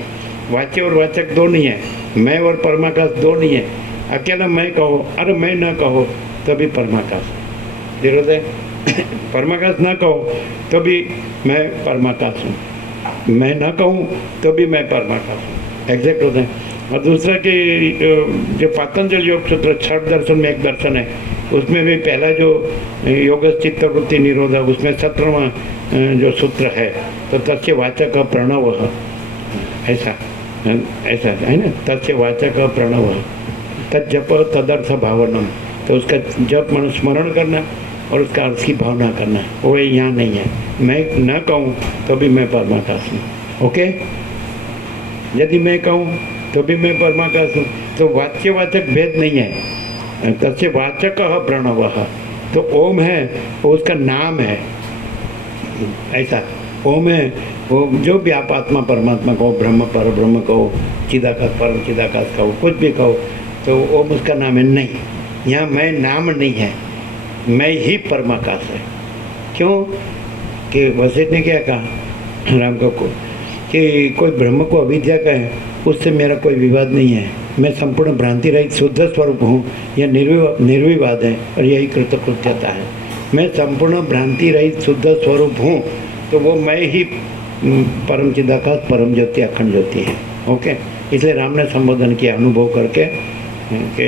वाच्य और वाचक दो नहीं है, मैं और परमाकाश दो नहीं है। अकेला मैं कहो, अरे मैं न कहो तो भी परमाकाश विरोध है। परमाकाश न कहो तो भी मैं परमाकाश हूँ, मैं न कहूँ तो भी मैं परमाकाश हूँ, एग्जैक्ट होता है। और दूसरा कि जो पातंजल योग सूत्र 6 दर्शन में एक दर्शन है, उसमें भी पहला जो योग चित्तवृत्ति निरोध है, उसमें 17वां जो सूत्र है, तो तस्य वाचक प्रणव, ऐसा है ना, तस्य वाचक प्रणव तज्जप तदर्थ भावनम, तो उसका जप मन स्मरण करना और उसका अर्थ की भावना करना, वो यहाँ नहीं है। मैं न कहूँ तो भी मैं परमाकाश हूँ, ओके। यदि मैं कहूँ तो भी मैं परमाकाश हूँ, तो वाच्यवाचक भेद नहीं है। तस्य वाचक प्रणव, तो ओम है वो उसका नाम है, ऐसा ओम है वो, जो भी आप आत्मा परमात्मा कहो, ब्रह्म पर ब्रह्म कहो, चिदाकाश परम चिदाकाश कहो, कुछ भी कहो, तो ओम उसका नाम है। नहीं, यहाँ मैं नाम नहीं है, मैं ही परमाकाश है। क्यों कि वशिष्ठ ने क्या कहा राम को कि कोई ब्रह्म को अविद्या कहे, उससे मेरा कोई विवाद नहीं है, मैं संपूर्ण भ्रांति रहित शुद्ध स्वरूप हूँ, यह निर्विवाद है और यही कृतकृत्यता है। मैं संपूर्ण भ्रांति रहित शुद्ध स्वरूप हूँ, तो वो मैं ही परम चिदाकाश परम ज्योति अखंड ज्योति है, ओके। इसलिए राम ने संबोधन किया अनुभव करके कि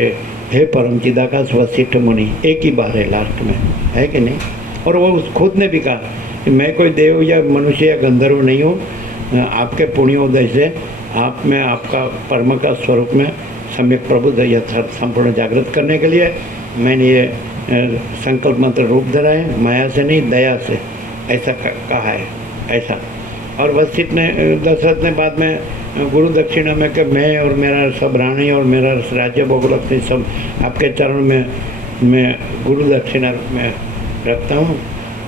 हे परम चिदाकाश वशिष्ठ मुनि, एक ही बार है लास्ट में, है कि नहीं। और वो खुद ने भी कहा कि मैं कोई देव या मनुष्य या गंधर्व नहीं हूँ, आपके पुण्योदय से आप में आपका परम का स्वरूप में सम्यक प्रबुद्ध यथार्थ संपूर्ण जागृत करने के लिए मैंने ये संकल्प मंत्र रूप धरा है, माया से नहीं दया से, ऐसा कहा है ऐसा। और वशिष्ठ ने दशरथ ने बाद में गुरु दक्षिणा में कि मैं और मेरा सब रानी और मेरा राज्य भोगलक्ष्मी सब आपके चरण में मैं गुरु दक्षिणा में रखता हूँ,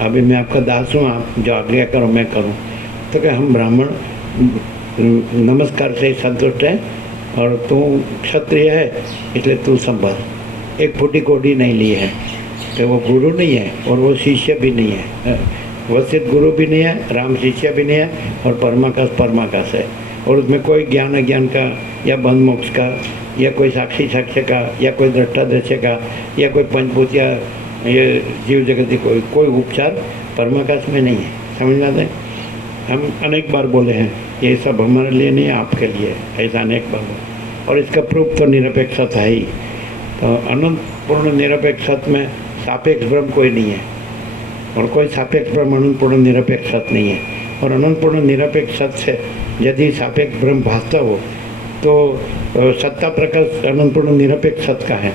अभी मैं आपका दास हूँ, आप जो आज्ञा करो मैं करूँ। तो कि हम ब्राह्मण नमस्कार से संतुष्ट है और तू क्षत्रिय है इसलिए तू संभाल। एक फूटी कोडी नहीं ली है कि वो गुरु नहीं है और वो शिष्य भी नहीं है, वशिष्ठ गुरु भी नहीं है, राम शिष्य भी नहीं है, और परमाकाश है। और उसमें कोई ज्ञान अज्ञान का या बंध मोक्ष का या कोई साक्षी साक्ष्य का या कोई दृष्टा दृश्य का या कोई पंचभूत या ये जीव जगत कोई उपचार परमाकाश में नहीं है। समझ में आता है? हम अनेक बार बोले हैं ये सब हमारे लिए नहीं है, आपके लिए, ऐसा अनेक बार बोले। और इसका प्रूफ तो निरपेक्ष सत्य है ही। तो अनंत पूर्ण निरपेक्ष सत्य में सापेक्ष ब्रह्म कोई नहीं है, और कोई सापेक्ष ब्रह्म अनंत पूर्ण निरपेक्ष सत्य नहीं है। और अनंत पूर्ण निरपेक्ष सत्य से यदि सापेक्ष ब्रह्म भासता हो तो सत्ता प्रकाश अनंत पूर्ण निरपेक्ष सत्य का है,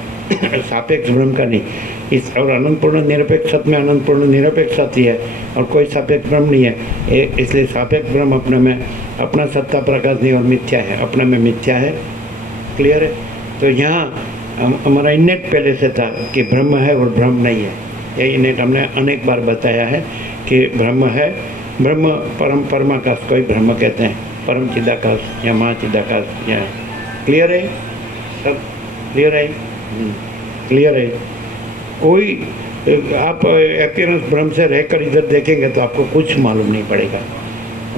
सापेक्ष ब्रह्म का नहीं। इस और अनंत पूर्ण निरपेक्ष सत्य में अनंत पूर्ण निरपेक्ष सत्य है और कोई सापेक्ष ब्रह्म नहीं है। इसलिए सापेक्ष ब्रह्म अपने में अपना सत्ता प्रकाश नहीं और मिथ्या है, अपने में मिथ्या है। क्लियर है? तो यहाँ हमारा इनेट पहले से था कि ब्रह्म है और ब्रह्म नहीं है। ये इनेट हमने अनेक बार बताया है कि ब्रह्म है, ब्रह्म परमाकाश को ही ब्रह्म कहते हैं, परम चिदाकाश या महाचिदाकाश। या क्लियर है? सब क्लियर है? क्लियर है? कोई आप अपीयरेंस ब्रह्म से रहकर इधर देखेंगे तो आपको कुछ मालूम नहीं पड़ेगा।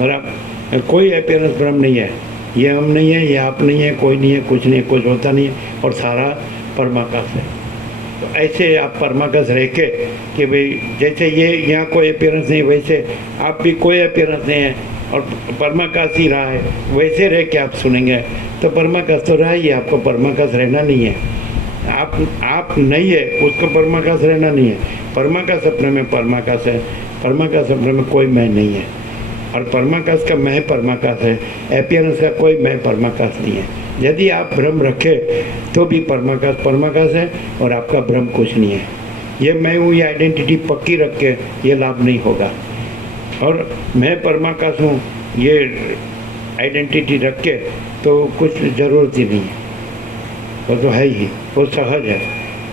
और आप कोई अपीयरेंस ब्रह्म नहीं है, ये हम नहीं है, ये आप नहीं है, कोई नहीं है, कुछ नहीं है, कुछ होता नहीं है, और सारा परमाकाश है। तो ऐसे आप परमाकाश रह के कि भाई जैसे ये यहाँ कोई अपीयरेंस नहीं, वैसे आप भी कोई अपीयरेंस नहीं है और परमाकाश ही रहा है, वैसे रह के आप सुनेंगे तो परमाकाश तो रहा ही है, आपको परमाकाश रहना नहीं है। आप नहीं है उसको परमाकाश रहना नहीं है। परमाकाश अपने में परमाकाश है, परमाकाश अपने में कोई मैं नहीं है, और परमाकाश का मैं परमाकाश है, अपीयरेंस का कोई मैं परमाकाश नहीं है। यदि आप भ्रम रखे तो भी परमाकाश परमाकाश है और आपका भ्रम कुछ नहीं है। ये मैं हूँ, ये आइडेंटिटी पक्की रख के ये लाभ नहीं होगा। और मैं परमाकाश हूँ ये आइडेंटिटी रख के तो कुछ ज़रूरत ही नहीं है, वो तो है ही, वो सहज है।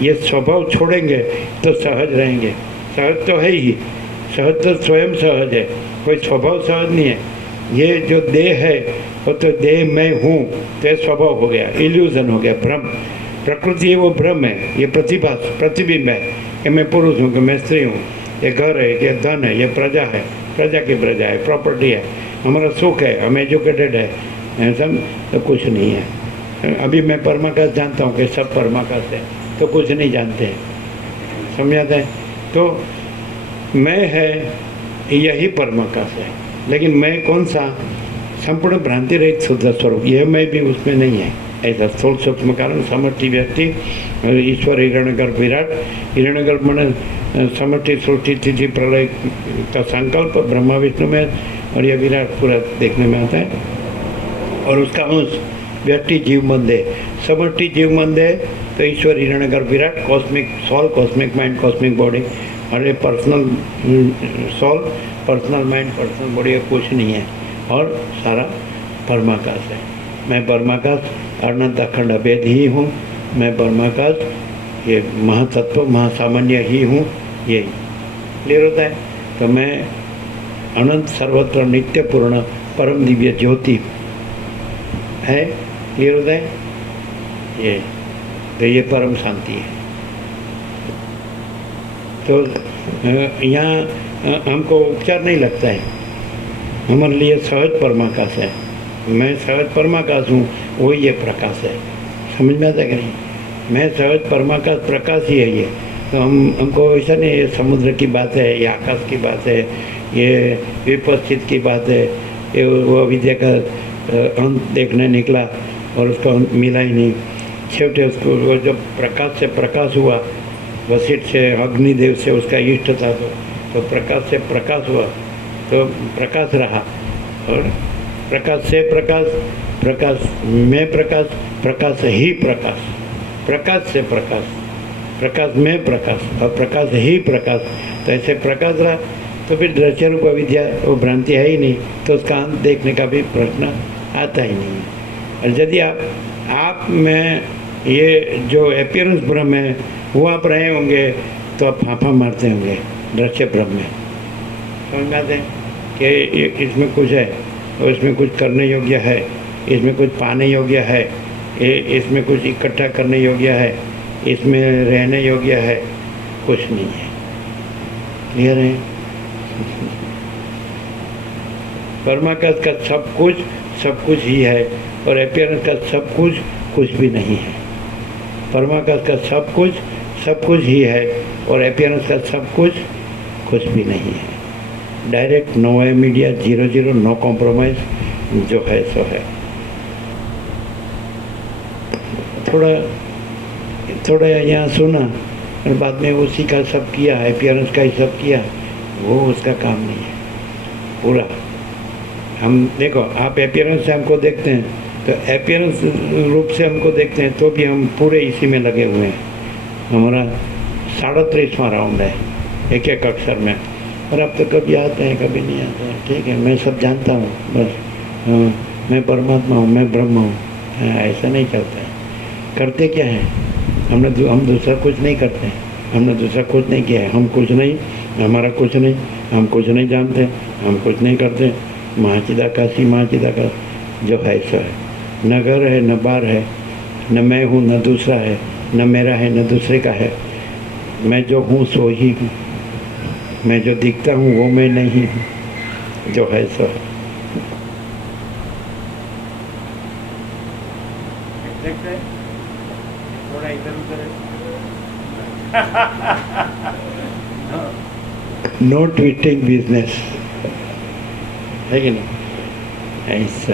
ये स्वभाव छोड़ेंगे तो सहज रहेंगे, सहज तो है ही, सहज तो स्वयं सहज है, कोई स्वभाव सहज नहीं है। ये जो देह है वो तो देह मैं हूँ तो ये स्वभाव हो गया, इल्यूजन हो गया, भ्रम। प्रकृति है वो भ्रम है, ये प्रतिबिंब है कि मैं पुरुष हूँ, कि मैं स्त्री हूँ, ये घर है, ये धन है, ये प्रजा है, प्रजा की प्रजा है, प्रॉपर्टी है, हमारा सुख है, हम एजुकेटेड है, सब तो कुछ नहीं है। अभी मैं परमाकाश जानता हूँ कि सब परमाकाश है, तो कुछ नहीं जानते हैं। समझ आता है? तो मैं है यही परमाकाश है, लेकिन मैं कौन सा? संपूर्ण भ्रांति रहित शुद्ध स्वरूप, यह मैं भी उसमें नहीं है। ऐसा स्थूल सूक्ष्म कारण समष्टि व्यक्ति ईश्वर हिरण्यगर्भ विराट। हिरण्यगर्भ मन समष्टि सृष्टि तिथि प्रलय का संकल्प ब्रह्मा विष्णु में, और यह विराट पूरा देखने में आता है। और उसका अंश व्यक्ति जीव मंद है, समष्टि जीव मंद है, तो ईश्वर हिरण्यगर्भ विराट, cosmic soul, cosmic mind, cosmic body, और ये personal soul, personal mind, personal body कुछ नहीं है, और सारा परमाकाश है। मैं परमाकाश अनंत अखंड अभेद ही हूँ, मैं परमाकाश ये महातत्व महासामान्य ही हूँ, यही क्लियर होता है। तो मैं अनंत सर्वत्र नित्य पूर्ण परम दिव्य ज्योति है, क्लियर होता है ये। तो ये परम शांति है। तो यहाँ हमको उपचार नहीं लगता है, हमारे लिए सहज परमाकाश है। मैं सहज परमाकाश हूँ, वही ये प्रकाश है। समझ में आता है कि नहीं? मैं सहज परमाकाश प्रकाश ही है ये। तो हमको ऐसा नहीं ये समुद्र की बात है, ये आकाश की बात है, ये विपस्थित की बात है, ये वो अविद्या का अंत देखने निकला और उसका अंत मिला ही नहीं। छेवटे उसको वो जब प्रकाश से प्रकाश हुआ, वशिष्ठ से अग्निदेव से उसका इष्ट था, तो प्रकाश से प्रकाश हुआ तो प्रकाश रहा, और प्रकाश से प्रकाश, प्रकाश में प्रकाश, प्रकाश ही प्रकाश, प्रकाश से प्रकाश, प्रकाश में प्रकाश और प्रकाश ही प्रकाश। तो ऐसे प्रकाश रहा तो फिर दृश्य रूप अविद्या वो भ्रांति है ही नहीं, तो उसका अंत देखने का भी प्रश्न आता ही नहीं है। और यदि आप में ये जो अपीयरेंस भ्रम है वो आप रहे होंगे तो आप फांफा मारते होंगे दृश्य भ्रम में। समझ में आते हैं कि इसमें कुछ है और इसमें कुछ करने योग्य है, इसमें कुछ पाने योग्य है, इसमें कुछ इकट्ठा करने योग्य है, इसमें रहने योग्य है, कुछ नहीं है। क्लियर है? परमाकाश का सब कुछ ही है और अपीयरेंस का सब कुछ भी नहीं है। परमाकाश का सब कुछ ही है और अपीयरेंस का सब कुछ भी नहीं है। Direct no media 0 no compromise, जो है सो है। थोड़ा यहाँ सुना और बाद में उसी का सब किया, अपीयरेंस का ही सब किया, वो उसका काम नहीं है पूरा। हम देखो, आप अपीयरेंस से हमको देखते हैं तो अपीयरेंस रूप से हमको देखते हैं तो भी हम पूरे इसी में लगे हुए हैं। हमारा 37वां राउंड है एक अक्षर में, और अब तो कभी आते हैं कभी नहीं आते हैं। ठीक है, मैं सब जानता हूँ, बस मैं परमात्मा हूँ, मैं ब्रह्म हूँ, ऐसा नहीं करते हैं। करते क्या है? हम दूसरा कुछ नहीं करते, हमने दूसरा कुछ नहीं किया है। हम कुछ नहीं, हमारा कुछ नहीं, हम कुछ नहीं जानते, हम कुछ नहीं करते। महाचिदाकाशी महाचिदाकाश जो है सो है। न घर है न बार है, न मैं हूँ न दूसरा है, न मेरा है न दूसरे का है। मैं जो हूँ सो ही हूँ, मैं जो दिखता हूँ वो मैं नहीं हूँ, जो है सो है। थोड़ा इधर उधर नो ट्विस्टिंग बिजनेस है कि नहीं? ऐसा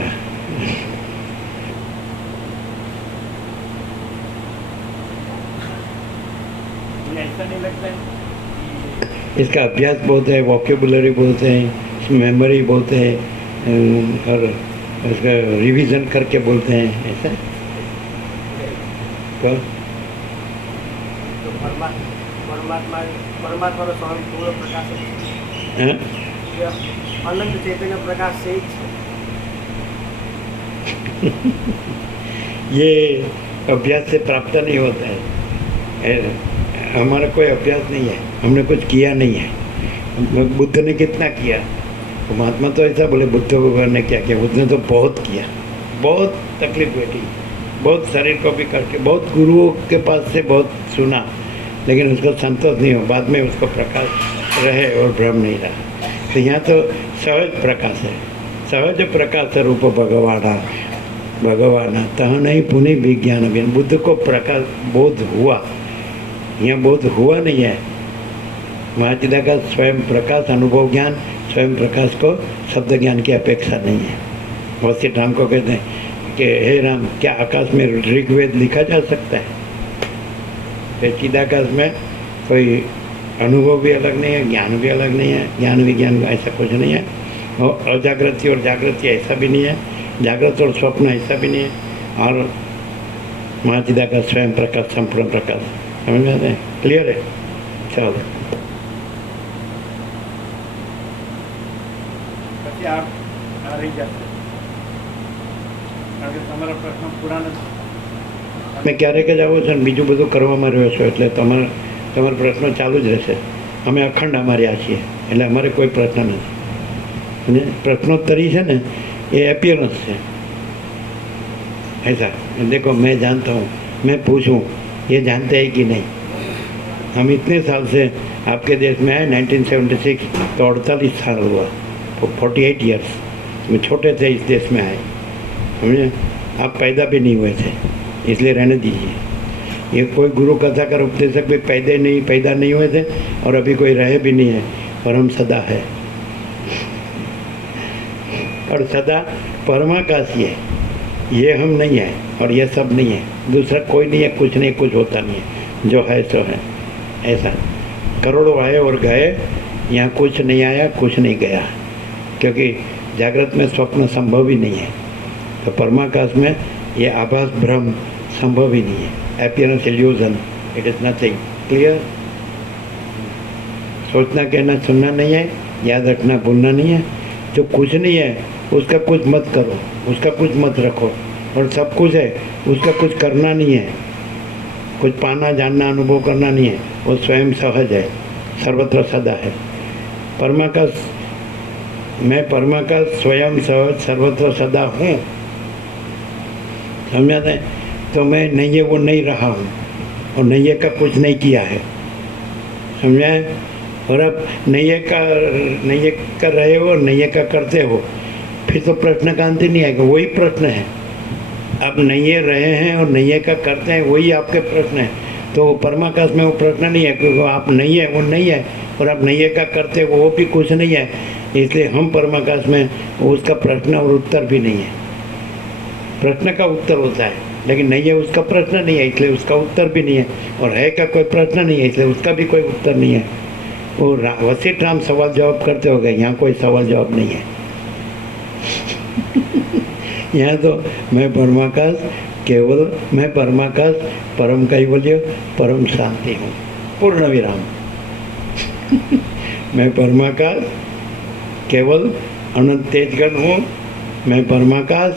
ऐसा नहीं लगता है? इसका अभ्यास बहुत है, वोकेबुलरी बहुत है, मेमोरी बहुत है, और उसका रिवीजन करके बोलते हैं। ऐसा तो परमात्मा स्वामी पूर्ण प्रकाश अनंत चैतन्य प्रकाश से ये अभ्यास से प्राप्त नहीं होता है। हमारा कोई अभ्यास नहीं है, हमने कुछ किया नहीं है। बुद्ध ने कितना किया? महात्मा तो ऐसा बोले, बुद्ध भगवान ने क्या किया? बुद्ध ने तो बहुत किया, बहुत तकलीफ बैठी, बहुत शरीर को भी करके, बहुत गुरुओं के पास से बहुत सुना, लेकिन उसको संतोष नहीं हो। बाद में उसको प्रकाश रहे और भ्रम नहीं रहा। तो यहाँ तो सहज प्रकाश है, सहज प्रकाश रूप भगवान तह नहीं पुनि विज्ञान अभियान। बुद्ध को प्रकाश बोध हुआ, यहाँ बोध हुआ नहीं है। महाचिदा का स्वयं प्रकाश अनुभव ज्ञान, स्वयं प्रकाश को शब्द ज्ञान की अपेक्षा नहीं है। बहुत से राम को कहते हैं कि हे राम, क्या आकाश में ऋग्वेद लिखा जा सकता है? चिदाकाश में कोई अनुभव भी अलग नहीं है, ज्ञान भी अलग नहीं है, ज्ञान विज्ञान ऐसा कुछ नहीं है। और अजागृति और जागृति ऐसा भी नहीं है, जागृत और स्वप्न ऐसा भी नहीं है। और महाचिदाकाश स्वयं प्रकाश, संपूर्ण प्रकाश। समझ में आते हैं? क्लियर है? चलो आप रही जाते તમારો પ્રશ્ન પૂરા નથી. તમે ક્યારેક જ આવો છો ને બીજું બધું કરવામાં રહ્યો છો, એટલે તમારો પ્રશ્ન ચાલુ જ રહેશે. અમે અખંડ અમાર્યા છીએ, એટલે અમારે કોઈ પ્રશ્ન નથી. અને પ્રશ્નોત્તરી છે ને એ એપિયરન્સ છે. ऐसा देखो, मैं जानता हूँ, मैं पूछूँ ये जानते हैं कि नहीं? हम इतने साल से आपके देश में आए, 1976, तो 48 साल हुआ, 48 ईयर्स में छोटे थे इस देश में आए, समझे? आप पैदा भी नहीं हुए थे, इसलिए रहने दीजिए। ये कोई गुरु कथा कर उपदेशक भी पैदा नहीं हुए थे और अभी कोई रहे भी नहीं है, और हम सदा है, और सदा परमाकाशी है। ये हम नहीं है और ये सब नहीं है, दूसरा कोई नहीं है, कुछ नहीं, कुछ होता नहीं है, जो है सो है। ऐसा करोड़ों आए और गए, यहाँ कुछ नहीं आया, कुछ नहीं गया, क्योंकि जागृत में स्वप्न संभव ही नहीं है, तो परमाकाश में ये आभास भ्रम संभव ही नहीं है। Appearance illusion, it is nothing. Clear? सोचना कहना सुनना नहीं है, याद रखना भूलना नहीं है। जो कुछ नहीं है उसका कुछ मत करो, उसका कुछ मत रखो, और सब कुछ है उसका कुछ करना नहीं है, कुछ पाना जानना अनुभव करना नहीं है, वो स्वयं सहज है, सर्वत्र सदा है। परमाकाश, मैं परमाकाश स्वयं सहज सर्वत्र सदा हूँ, समझाते हैं? तो मैं नहीं है वो नहीं रहा हूँ, और नहीं है का कुछ नहीं किया है, समझाए? और अब नहीं है का रहे हो और नहीं है का करते हो, फिर तो प्रश्न का अंत ही नहीं आएगा। वही प्रश्न है, आप नहीं है रहे हैं और नहीं है का करते हैं, वही आपके प्रश्न है। तो परमाकाश में वो प्रश्न नहीं है, क्योंकि आप नहीं है वो नहीं है, और आप नहीं है का करते हो वो भी कुछ नहीं है। इसलिए हम परमाकाश में उसका प्रश्न और उत्तर भी नहीं है। प्रश्न का उत्तर होता है, लेकिन नहीं है उसका प्रश्न नहीं है, इसलिए उसका उत्तर भी नहीं है, और है का कोई प्रश्न नहीं है, इसलिए उसका भी कोई उत्तर नहीं है। वो वसीठ राम सवाल जवाब करते हो गए, यहाँ कोई सवाल जवाब नहीं है। यहाँ तो मैं परमाकाश केवल, मैं परमाकाश परम कैवल्य परम शांति हूँ, पूर्ण विराम। मैं परमाकाश केवल अनंत तेजगण हूँ, मैं परमाकाश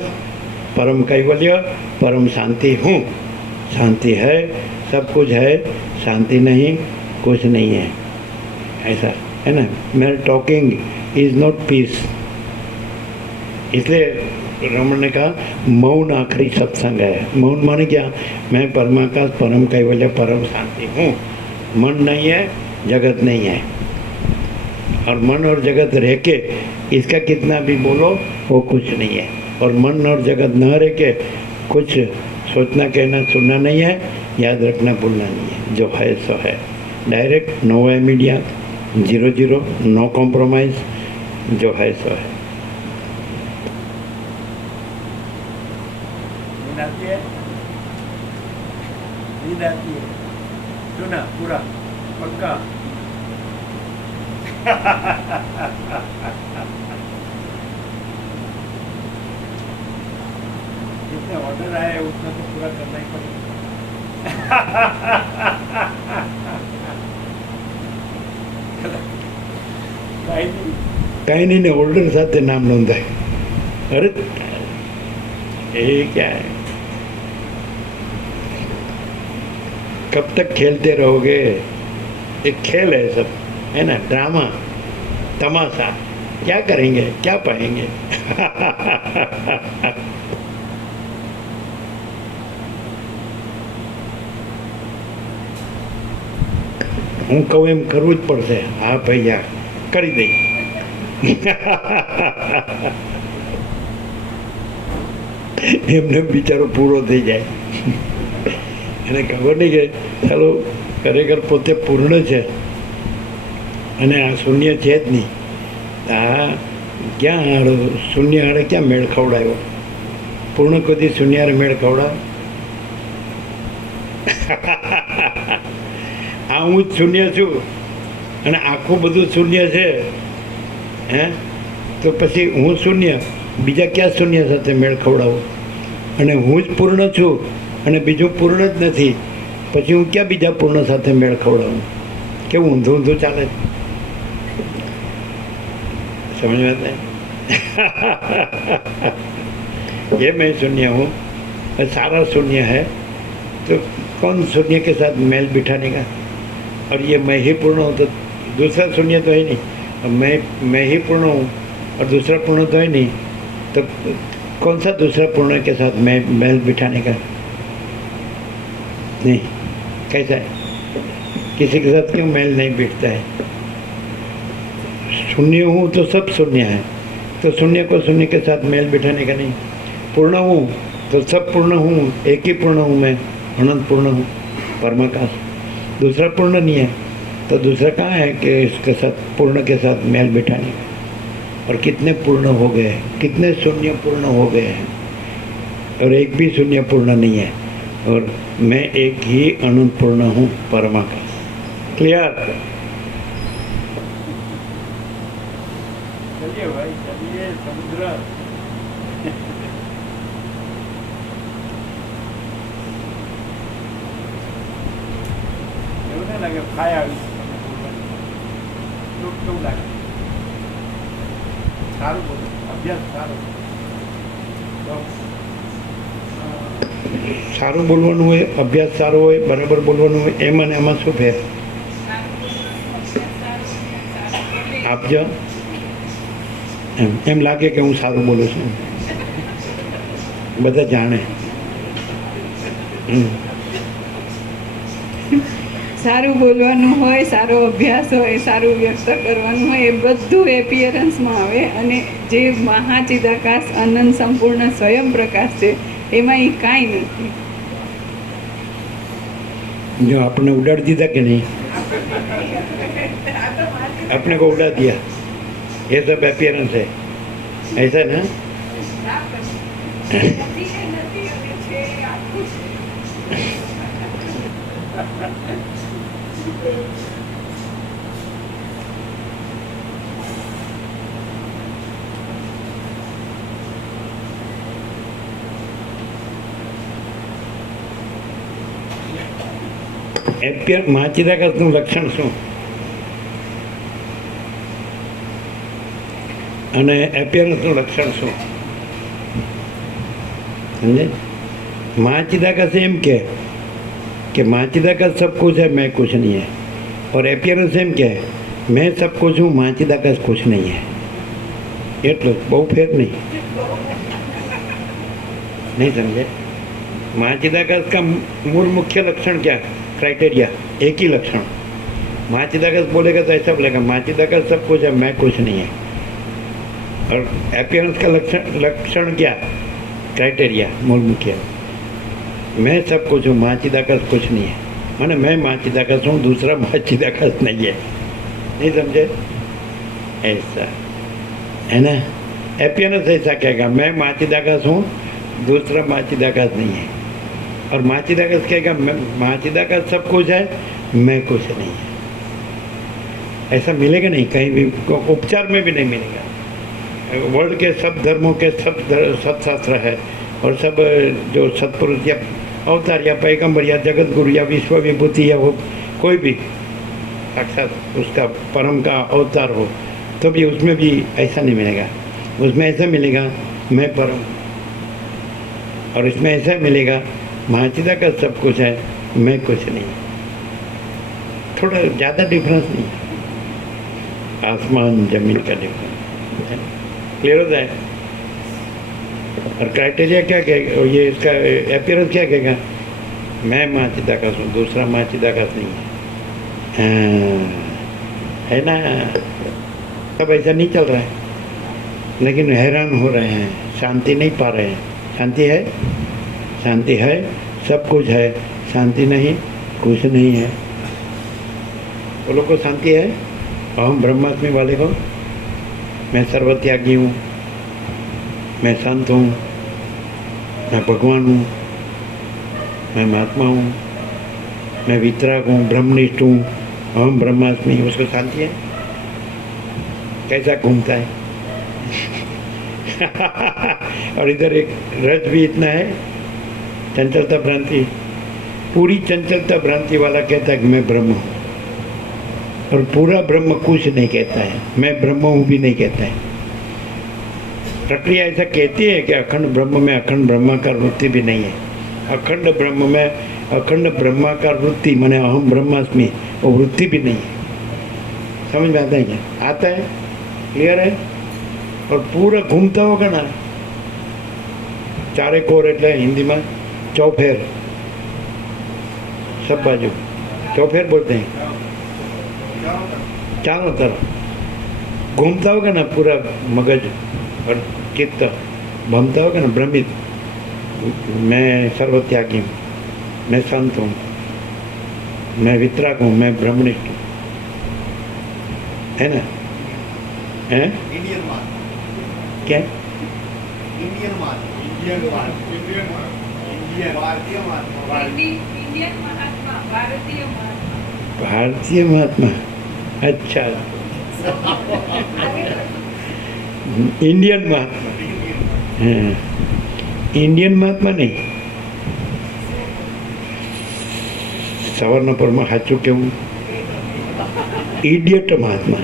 परम कैवल्य परम शांति हूँ। शांति है, सब कुछ है, शांति नहीं कुछ नहीं है, ऐसा है ना। मेरा टॉकिंग इज नॉट पीस, इसलिए रमन ने कहा मौन आखिरी सत्संग है। मौन माने क्या? मैं परमाकाश परम कैवल्य परम शांति हूँ। मन नहीं है, जगत नहीं है, और मन और जगत रह के इसका कितना भी बोलो वो कुछ नहीं है, और मन और जगत न रह के कुछ सोचना कहना सुनना नहीं है, याद रखना भूलना नहीं है। जो है सो है, direct, no media, 0-0, no compromise, जो है सो है। नींद आती है, नींद आती है, सुना पूरा पक्का। जितने ऑर्डर आए उतना तो पूरा करना ही पड़ेगा। કાંઈ નહીં ને ઓર્ડર સાથે નામ નોંધાય। અરે ये क्या है? कब तक खेलते रहोगे? एक खेल है सब, है ना, ड्रामा, तमाशा। क्या करेंगे, क्या पाएंगे? હું કહું એમ કરવું જ પડશે। હા ભૈયા કરી દઈ। એમને બિચારો પૂરો થઈ જાય, એને ખબર નહીં કે ચાલો ખરેખર પોતે પૂર્ણ છે અને આ શૂન્ય છે જ નહીં। આ ક્યાં હાડો શૂન્ય હાડે ક્યાં મેળ ખવડાવ્યો? પૂર્ણ કદી શૂન્ય હારે મેળ ખવડાવ? આ હું જ શૂન્ય છું અને આખું બધું શૂન્ય છે, હે? તો પછી હું શૂન્ય, બીજા ક્યાં શૂન્ય સાથે મેળ ખવડાવું? અને હું જ પૂર્ણ છું અને બીજું પૂર્ણ જ નથી, પછી હું ક્યાં બીજા પૂર્ણ સાથે મેળ ખવડાવું? કેવું ઊંધું ઊંધું ચાલે? समझ में आता है? ये मैं शून्य हूँ, सारा शून्य है, तो कौन शून्य के साथ मेल बिठाने का? और ये मैं ही पूर्ण हूँ, तो दूसरा शून्य तो है नहीं। और मैं ही पूर्ण हूँ और दूसरा पूर्ण तो है नहीं, तो कौन सा दूसरा पूर्ण के साथ मेल बिठाने का? नहीं, कैसा है? किसी के साथ क्यों मेल नहीं बिठता है? शून्य हूँ तो सब शून्य है, तो शून्य को शून्य के साथ मेल बिठाने का नहीं। पूर्ण हूँ तो सब पूर्ण हूँ, एक ही पूर्ण हूँ मैं, अनंत पूर्ण हूँ, परमाकाश। दूसरा पूर्ण नहीं है, तो दूसरा कहाँ है कि इसके साथ पूर्ण के साथ मेल बिठाने का? और कितने पूर्ण हो गए, कितने शून्य पूर्ण हो गए हैं, और एक भी शून्य पूर्ण नहीं है, और मैं एक ही अनंत पूर्ण हूँ, परमाकाश। क्लियर? चलिए भाई चलिए समुद्र એવું ના લાગે ફાય આવી કેવું લાગે સારું બોલો અભ્યાસ સારો તો સારું બોલવાનું હોય, અભ્યાસ સારો હોય, બરાબર બોલવાનું હોય, એમાં ને એમાં શું ફેર આપજો? એમ લાગે કે હું સારું બોલું છું, બધા જાણે. સારું બોલવાનું હોય, સારો અભ્યાસ હોય, સારું વ્યક્ત કરવાનું હોય, એ બધું એપિયરન્સમાં આવે. અને જે મહાચિદાકાશ અનંત સંપૂર્ણ સ્વયં પ્રકાશ છે એમાં એ કાંઈ નથી. जो आपने उड़ा दिया कि नहीं, अपने को उड़ा दिया, ये सब अपियरेंस है, ऐसा ना? એપિયર મહાચિદાકાશનું લક્ષણ શું અને એપિયરન્સનું લક્ષણ શું समझे? महाचिदाकाश एम के महाचिदाकाश सब कुछ है, मैं कुछ नहीं है. और एपियरन्स एम के मैं सब कुछ हूँ, महाचिदाकाश कुछ नहीं है. એટલું બહુ ફેર नहीं समझे? महाचिदाकाश का मूल मुख्य लक्षण क्या है? क्राइटेरिया एक ही लक्षण. महाचिदाकाश बोलेगा तो ऐसा बोलेगा महाचिदाकाश सब कुछ है, मैं कुछ नहीं है. और एपियरेंस का लक्षण क्या? क्राइटेरिया मूल मुख्य, मैं सब कुछ हूँ, महाचिदाकाश कुछ नहीं है. माने मैं महाचिदाकाश हूँ, दूसरा महाचिदाकाश नहीं है. नहीं समझे? ऐसा है ना? एपियरेंस ऐसा कहेगा मैं महाचिदाकाश हूँ, दूसरा महाचिदाकाश नहीं है. और महाचिदाकाश कहेगा महाचिदाकाश सब कुछ है, मैं कुछ नहीं है. ऐसा मिलेगा नहीं कहीं भी, उपचार में भी नहीं मिलेगा. वर्ल्ड के सब धर्मों के सब सत्शास्त्र है और सब जो सत्पुरुष या अवतार या पैगंबर या जगत गुरु या विश्व विभूति या वो कोई भी साक्षात उसका परम का अवतार हो, तो भी उसमें भी ऐसा नहीं मिलेगा. उसमें ऐसा मिलेगा मैं परम, और इसमें ऐसा मिलेगा महाचिदाकाश सब कुछ है, मैं कुछ नहीं. थोड़ा ज़्यादा डिफरेंस नहीं, आसमान जमीन का डिफरेंस. क्लियर होता है? और क्राइटेरिया क्या कहेगा, ये इसका एपियरेंस क्या कहेगा? मैं महाचिदाकाश हूँ, दूसरा महाचिदाकाश नहीं है. है ना? सब ऐसा नहीं चल रहा है, लेकिन हैरान हो रहे हैं, शांति नहीं पा रहे हैं. शांति है? शांति है, सब कुछ है. शांति नहीं, कुछ नहीं है. वो लोग को शांति है. अहम ब्रह्मास्मि वाले को मैं सर्वत्यागी हूँ, मैं संत हूँ, मैं भगवान हूँ, मैं महात्मा हूँ, मैं वितराग हूँ, ब्रह्मनिष्ठ हूँ, अहम ब्रह्मास्मि, उसको शांति है? कैसा घूमता है? और इधर एक रज भी इतना है, चंचलता भ्रांति, पूरी चंचलता भ्रांति वाला कहता है कि मैं ब्रह्म हूँ, और पूरा ब्रह्म कुछ नहीं कहता है, मैं ब्रह्म हूँ भी नहीं कहता है. प्रक्रिया ऐसा कहती है कि अखंड ब्रह्म में अखंड ब्रह्माकार वृत्ति भी नहीं है. अखंड ब्रह्म में अखंड ब्रह्माकार वृत्ति माने अहम ब्रह्मास्मि, वो वृत्ति भी नहीं है. समझ में आता है क्या? आता है? क्लियर है? और पूरा घूमता होगा ना चारे कोर, એટલે हिंदी में चौफेर, सब बाजू चौफेर बोलते हैं. चारों तरफ घूमता होगा ना पूरा मगज और चित्त भ्रमता होगा ना, भ्रमित. मैं सर्वत्यागी हूँ, मैं संत हूँ, मैं वितराग हूँ, मैं ब्रह्मनिष्ठ हूँ. है ना? है इंडियन माल, क्या? इंडियन माल, इंडियन माल, इंडियन माल, इंडियन भारतीय माल, इंडियन महात्मा, भारतीय महात्मा. भारतीय महात्मा. अच्छा इंडियन महात्मा, हाँ, इंडियन महात्मा नहीं, સવારના સાચું કેવું, idiot Mahatma.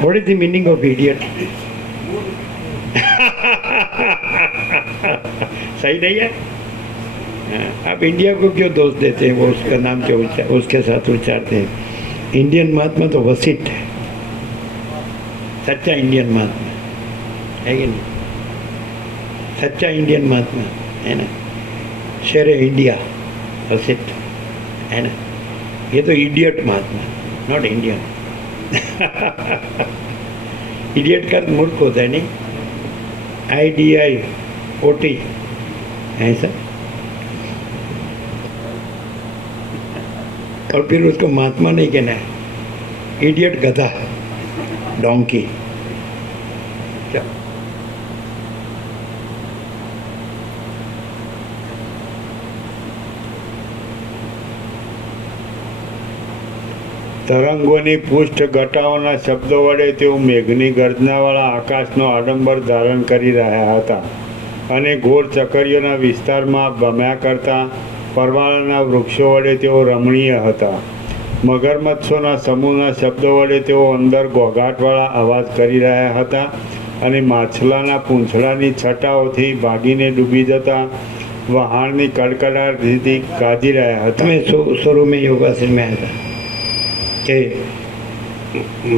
What is the meaning of idiot? सही नहीं है? आप इंडिया को क्यों दोष देते हैं? वो उसका नाम क्या उसके साथ उच्चारते हैं. इंडियन महात्मा तो वशिष्ठ है, सच्चा इंडियन महात्मा है कि नहीं? सच्चा इंडियन महात्मा है ना, शेर इंडिया वशिष्ठ है ना. ये तो idiot Mahatma, not Indian. Idiot का मूर्ख होता है, नहीं? IDIOT ऐसा. और फिर उसको महात्मा नहीं कहना है, इडियट गधा, डोंकी. क्या તરંગોની પૃષ્ઠ ઘટાઓના શબ્દો વડે તેઓ મેઘની ગર્જનાવાળા આકાશનો આડંબર ધારણ કરી રહ્યા હતા અને ઘોર ચકરીઓના વિસ્તારમાં ભમ્યા કરતા પરવાળાના વૃક્ષો વડે તેઓ રમણીય હતા. મગરમચ્છોના સમૂહના શબ્દો વડે તેઓ અંદર ઘોઘાટવાળા અવાજ કરી રહ્યા હતા અને માછલાના પૂંછડાની છટાઓથી ભાગીને ડૂબી જતા વહાણની કડકડાટથી ગાજી રહ્યા હતા. मैं शुरू में योगासन में आया था कि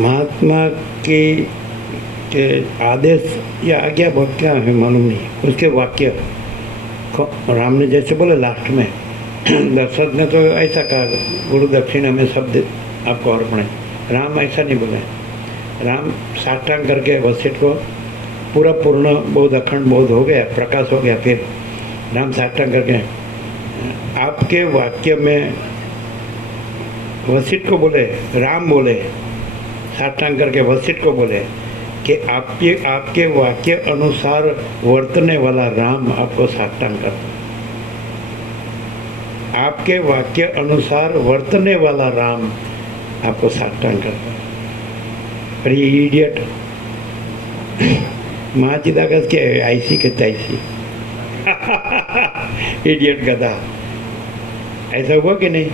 महात्मा के आदेश या आज्ञा बहुत क्या है मालूम नहीं, उसके वाक्य राम ने जैसे बोले लास्ट में, दशरथ ने तो ऐसा कहा गुरु दक्षिणा में शब्द आपको अर्पण है. राम ऐसा नहीं बोले. राम साष्टांग करके वशिष्ठ को पूरा पूर्ण बोध अखंड बोध हो गया, प्रकाश हो गया. फिर राम साष्टांग करके आपके वाक्य में वशिष्ठ को बोले, राम बोले साष्टांग करके वशिष्ठ को बोले कि आपके वाक्य अनुसार वर्तने वाला राम आपको साष्टांग करता. आपके वाक्य अनुसार वर्तने वाला राम आपको साष्टांग करता. पर ये इडियट महाचिदाकाश के ऐसी के तैसी. इडियट गधा. ऐसा हुआ कि नहीं?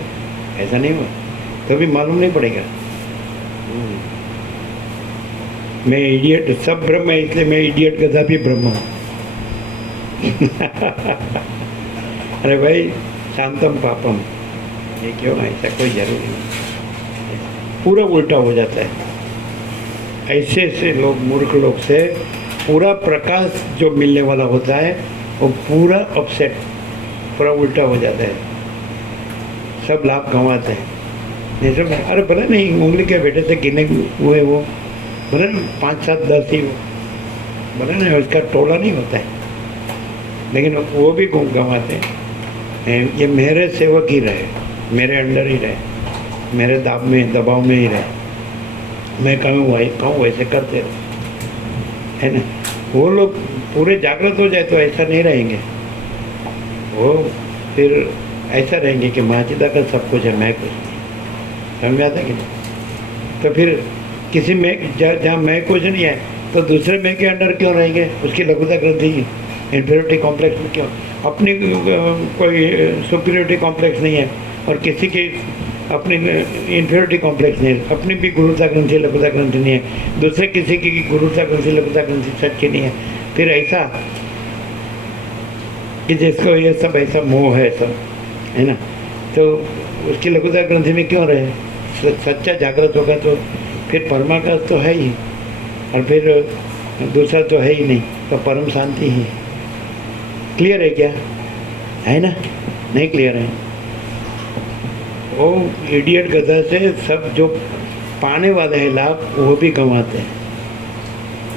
ऐसा नहीं हुआ तो भी मालूम नहीं पड़ेगा. मैं इडियट, सब ब्रह्म है इसलिए मैं इडियट गधा भी ब्रह्म हूँ. अरे भाई शांतम पापम, ये क्यों? ऐसा कोई जरूरी नहीं. पूरा उल्टा हो जाता है. ऐसे ऐसे लोग, मूर्ख लोग से पूरा प्रकाश जो मिलने वाला होता है वो पूरा अपसेट, पूरा उल्टा हो जाता है. सब लाभ गंवाते हैं. नहीं सब, अरे भले नहीं उंगली के बेटे से गिने हुए वो, भले ना 5, 7, 10 ही, भले ना उसका टोला नहीं होता है, लेकिन वो भी गंवाते हैं. ये मेरे सेवक ही रहे, मेरे अंडर ही रहे, मेरे दबाव में ही रहे. मैं कहूँ वैसे करते रहो, है ना. वो लोग पूरे जागृत हो जाए तो ऐसा नहीं रहेंगे. वो फिर ऐसा रहेंगे कि महाचिदा का सब कुछ है, मैं कुछ नहीं. समझ आता कि नहीं? तो फिर किसी में जहाँ मैं कुछ नहीं है तो दूसरे मैं के अंडर क्यों रहेंगे? उसकी लघुता ग्रंथि, इन्फीरियरिटी कॉम्प्लेक्स में क्यों? अपनी कोई सुपीरियरिटी कॉम्प्लेक्स नहीं है और किसी की अपनी इन्फीरियरिटी कॉम्प्लेक्स नहीं है. अपनी भी गुरुता ग्रंथि लघुता ग्रंथि नहीं है, दूसरे किसी की गुरुता ग्रंथि लघुता ग्रंथि सच्ची नहीं है. फिर ऐसा कि जिसको ये सब ऐसा मोह है सब, है ना, तो उसकी लघुता ग्रंथि में क्यों रहे? सच्चा जागृत होगा तो फिर परमाकाश तो है ही, और फिर दूसरा तो है ही नहीं, तो परम शांति ही. क्लियर है क्या? है ना? नहीं क्लियर है? वो इडियट गधा से सब जो पाने वाले हैं लाभ वो भी गंवाते हैं.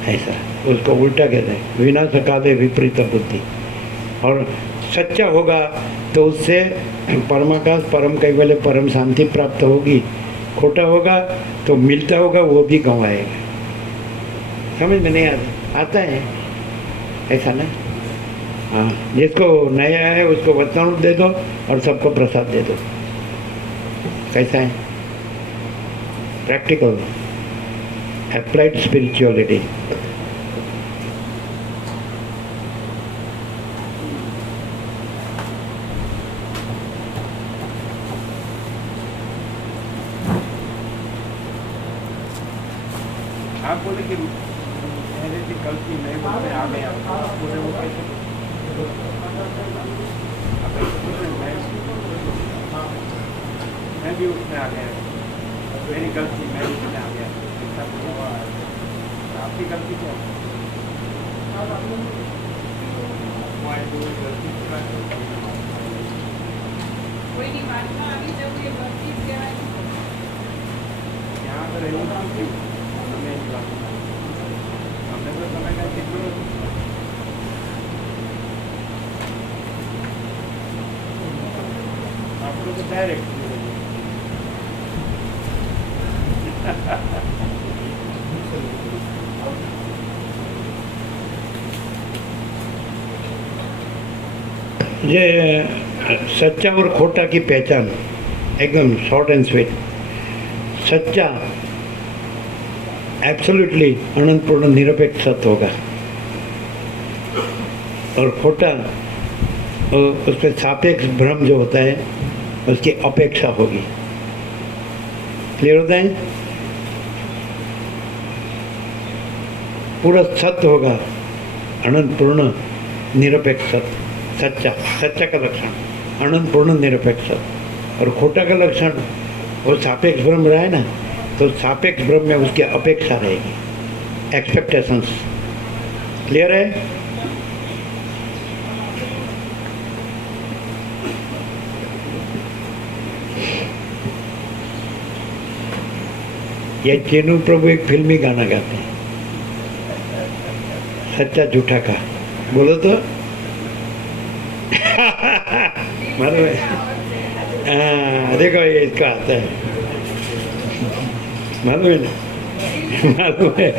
ऐसा उसको उल्टा कहते हैं, विनाश काले विपरीत बुद्धि. और सच्चा होगा तो उससे परमाकाश, परम कैवल्य, परम शांति प्राप्त होगी. खोटा होगा तो मिलता होगा वो भी गंवाएगा. समझ में नहीं आता है ऐसा ना. हाँ, जिसको नया है उसको वचनामृत दे दो और सबको प्रसाद दे दो. कैसा है? प्रैक्टिकल. applied spirituality. आप बोले कि पहले की गलती मैं उसमें आ गया, आप बोले वो कैसे? आप ऐसे बोल रहे हैं, मैं भी उसमें आ गया, मेरी गलती मैं उसमें आ गया, ऐसा हुआ है। आपकी गलती क्या है? કોઈની વાતમાં આવી જવું એ ગલતી જ કહેવાય. यहाँ पर એવું ના થયું, તમે એની વાત અમને તો તમે કાંઈ કીધું નથી. આપણું તો ડાયરેક્ટ ये सच्चा और खोटा की पहचान एकदम शॉर्ट एंड स्वीट. सच्चा एब्सोल्युटली अनंत पूर्ण निरपेक्ष सत्य होगा और खोटा उसमें सापेक्ष भ्रम जो होता है उसकी अपेक्षा होगी. क्लियर होता है? पूरा सत्य होगा अनंत पूर्ण निरपेक्ष सत्य. सच्चा सच्चा का लक्षण अनंत पूर्ण निरपेक्ष सत्य और खोटा का लक्षण वो सापेक्ष भ्रम रहा है ना, तो सापेक्ष भ्रम में उसकी अपेक्षा रहेगी, एक्सपेक्टेशंस. क्लियर है? ये चेनू प्रभु एक फिल्मी गाना गाते हैं, सच्चा झूठा का. बोलो तो मालूम है? हाँ, देखो ये इसका आता है, मालूम है ना? मालूम है.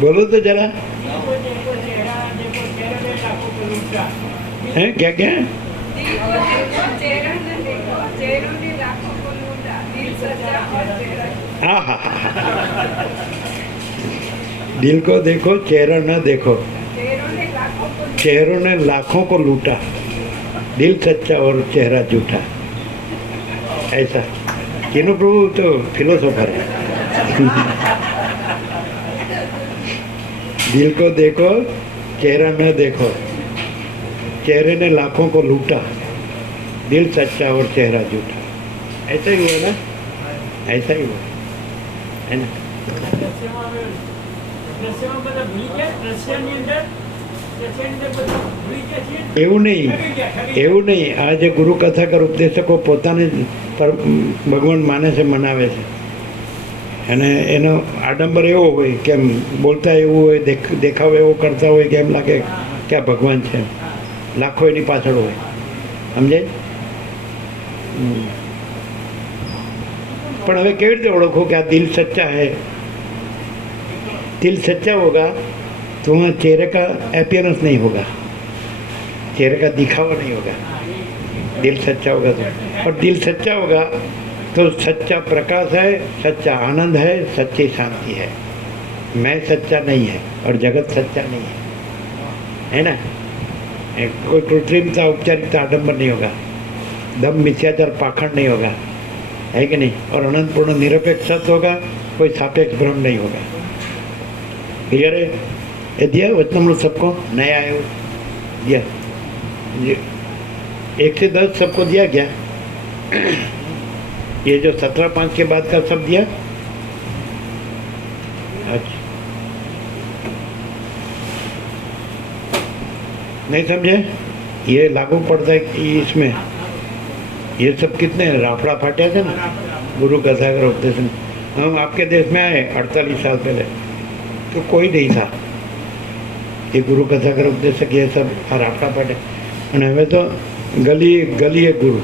बोलो तो जरा. हैं क्या क्या? हाँ हाँ हाँ. दिल को देखो चेहरा न देखो. चेहरों ने लाखों को लूटा, दिल सच्चा और चेहरा झूठा. ऐसा तीनों प्रभु तो फिलोसोफर है. दिल को देखो चेहरा न देखो, चेहरे ने लाखों को लूटा, दिल सच्चा और चेहरा झूठा. ऐसा ही हुआ ना? ऐसा ही हुआ है ना? એવું નહીં. આ જે ગુરુ કથાકર ઉપદેશકો પોતાને ભગવાન માને છે, મનાવે છે, અને એનો આડંબર એવો હોય કે એમ બોલતા એવું હોય, દેખાવ એવો કરતા હોય કે એમ લાગે કે આ ભગવાન છે. લાખો એની પાછળ હોય. સમજાય? પણ હવે કેવી રીતે ઓળખો કે આ દિલ સચ્ચા है? दिल सच्चा होगा तो वहाँ चेहरे का अपीयरेंस नहीं होगा, चेहरे का दिखावा नहीं होगा. दिल सच्चा होगा तो, और दिल सच्चा होगा तो सच्चा प्रकाश है, सच्चा आनंद है, सच्ची शांति है. मैं सच्चा नहीं है और जगत सच्चा नहीं है ना? कोई कृत्रिमता, औपचारिकता, आडंबर नहीं होगा, दम मिथ्याचार, पाखंड नहीं होगा, है कि नहीं? और अनंत पूर्ण निरपेक्ष सत्य होगा, कोई सापेक्ष भ्रम नहीं होगा. क्लियर है? ये दिया वचनामृत सबको? नया आए दिया? 1 से 10 सबको दिया क्या? ये जो 17/5 के बाद का सब दिया? अच्छा, नहीं समझे? ये लागू पड़ता है कि इसमें ये सब कितने राफड़ा फाटे थे ना गुरु कथाकर उपदेश में. हम आपके देश में आए 48 साल पहले तो कोई नहीं था. ये गुरु कथाकर उपदेशक ये सब राफड़ा फाटे. અને હવે તો गली गली है गुरु.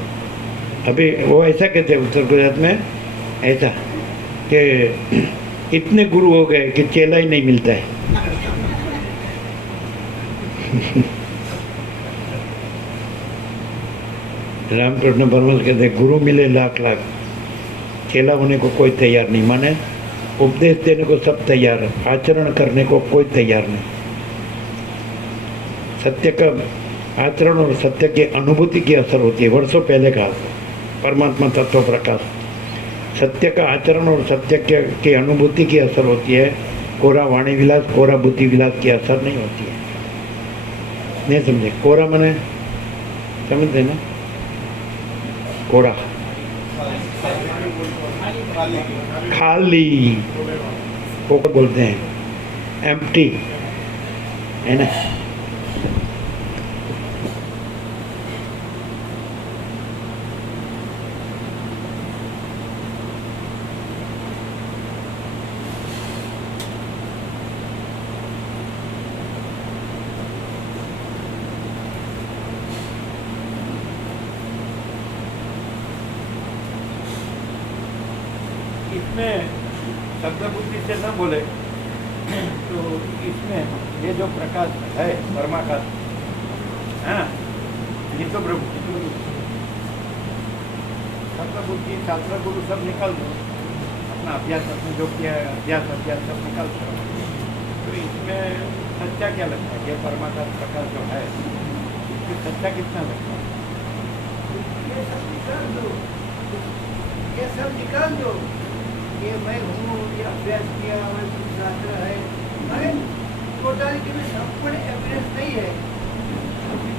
अभी वो ऐसा कहते हैं उत्तर गुजरात में, ऐसा कि इतने गुरु हो गए कि चेला ही नहीं मिलता है. रामकृष्ण परमहंस कहते हैं, गुरु मिले लाख लाख, चेला होने को कोई तैयार नहीं। माने उपदेश देने को सब तैयार है, आचरण करने को कोई तैयार नहीं। सत्य का आचरण और सत्य की अनुभूति की असर होती है। वर्षों पहले का परमात्मा तत्व प्रकाश, सत्य का आचरण और सत्य की अनुभूति की असर होती है। कोरा वाणी विलास, कोरा बुद्धि विलास की असर नहीं होती है। नहीं समझे? कोरा मने समझते ना? कोरा खाली को बोलते हैं, एम्प्टी है ना। इसमें शब्द बुद्धि से न बोले तो इसमें ये जो प्रकाश है परमाकाश, हाँ, ये तो प्रभु शब्द बुद्धि शास्त्र गुरु सब निकाल दो, अपना अभ्यास अपने जो किया है अभ्यास सब निकाल दो। तो इसमें सच्चा क्या लगता है? ये परमाकाश प्रकाश जो है इसमें सच्चा कितना लगता है? ये सब निकाल दो, ये सब निकाल दो। ये मैं हूँ, ये अभ्यास किया, मैं कुछ शास्त्र है, मैं टोटलिटी में संपूर्ण एविडेंस नहीं है।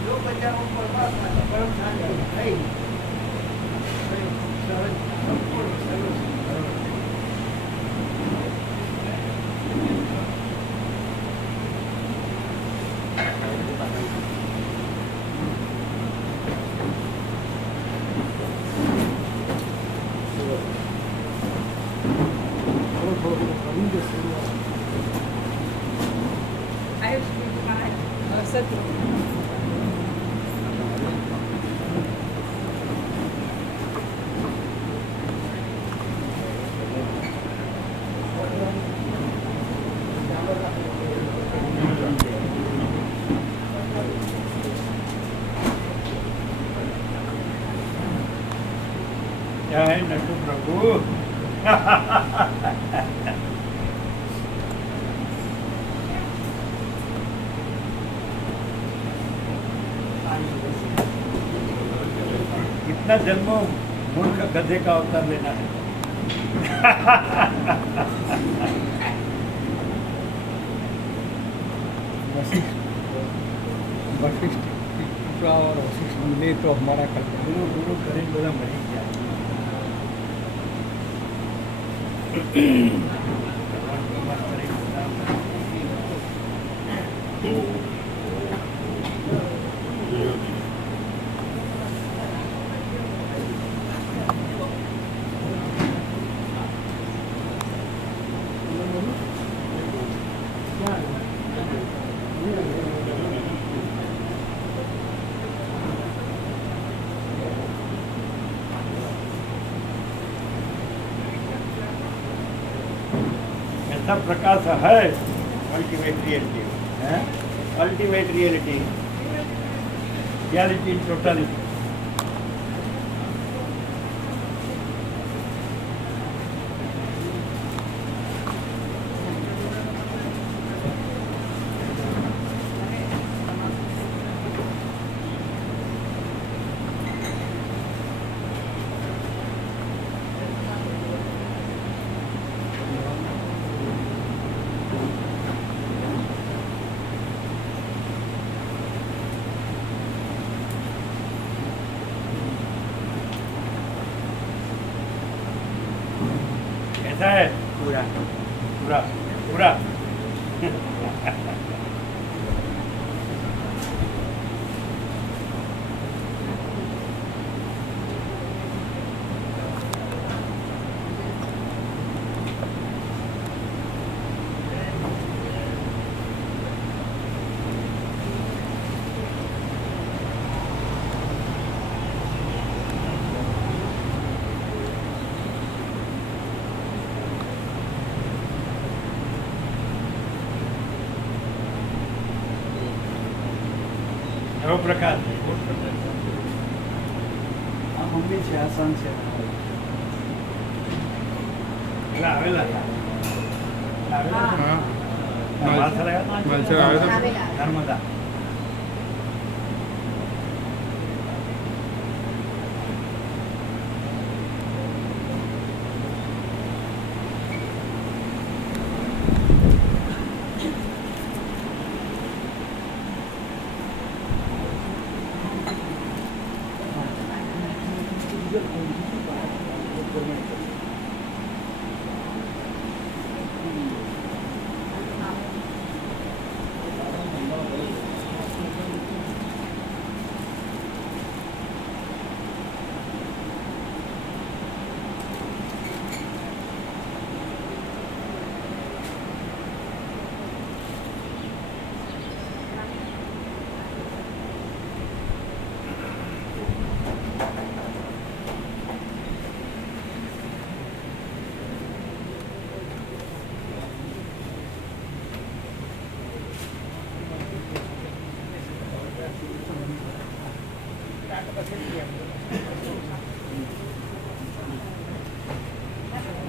जो बचा वो परमात्मा का परम शांति है ही। मैं सहज संपूर्ण सर्व क्या है नटू प्रभु? कितना जन्मों मूर्ख गधे का अवतार लेना है। वशिष्ठ कृपा और वशिष्ठ मिले तो हमारा कल्याण। गुरु गुरु करें बोला मरी गया। ऐसा प्रकाश है अल्टीमेट रियलिटी है, अल्टीमेट रियलिटी, रियलिटी टोटलिटी। ऐसा है पूरा पूरा पूरा। એવો પ્રકાશ મમ્મી છે આ સન છે એટલે આવેલા હતા. આવેલા હતા. માલસર આવ્યા હતા? નર્મદા. પછી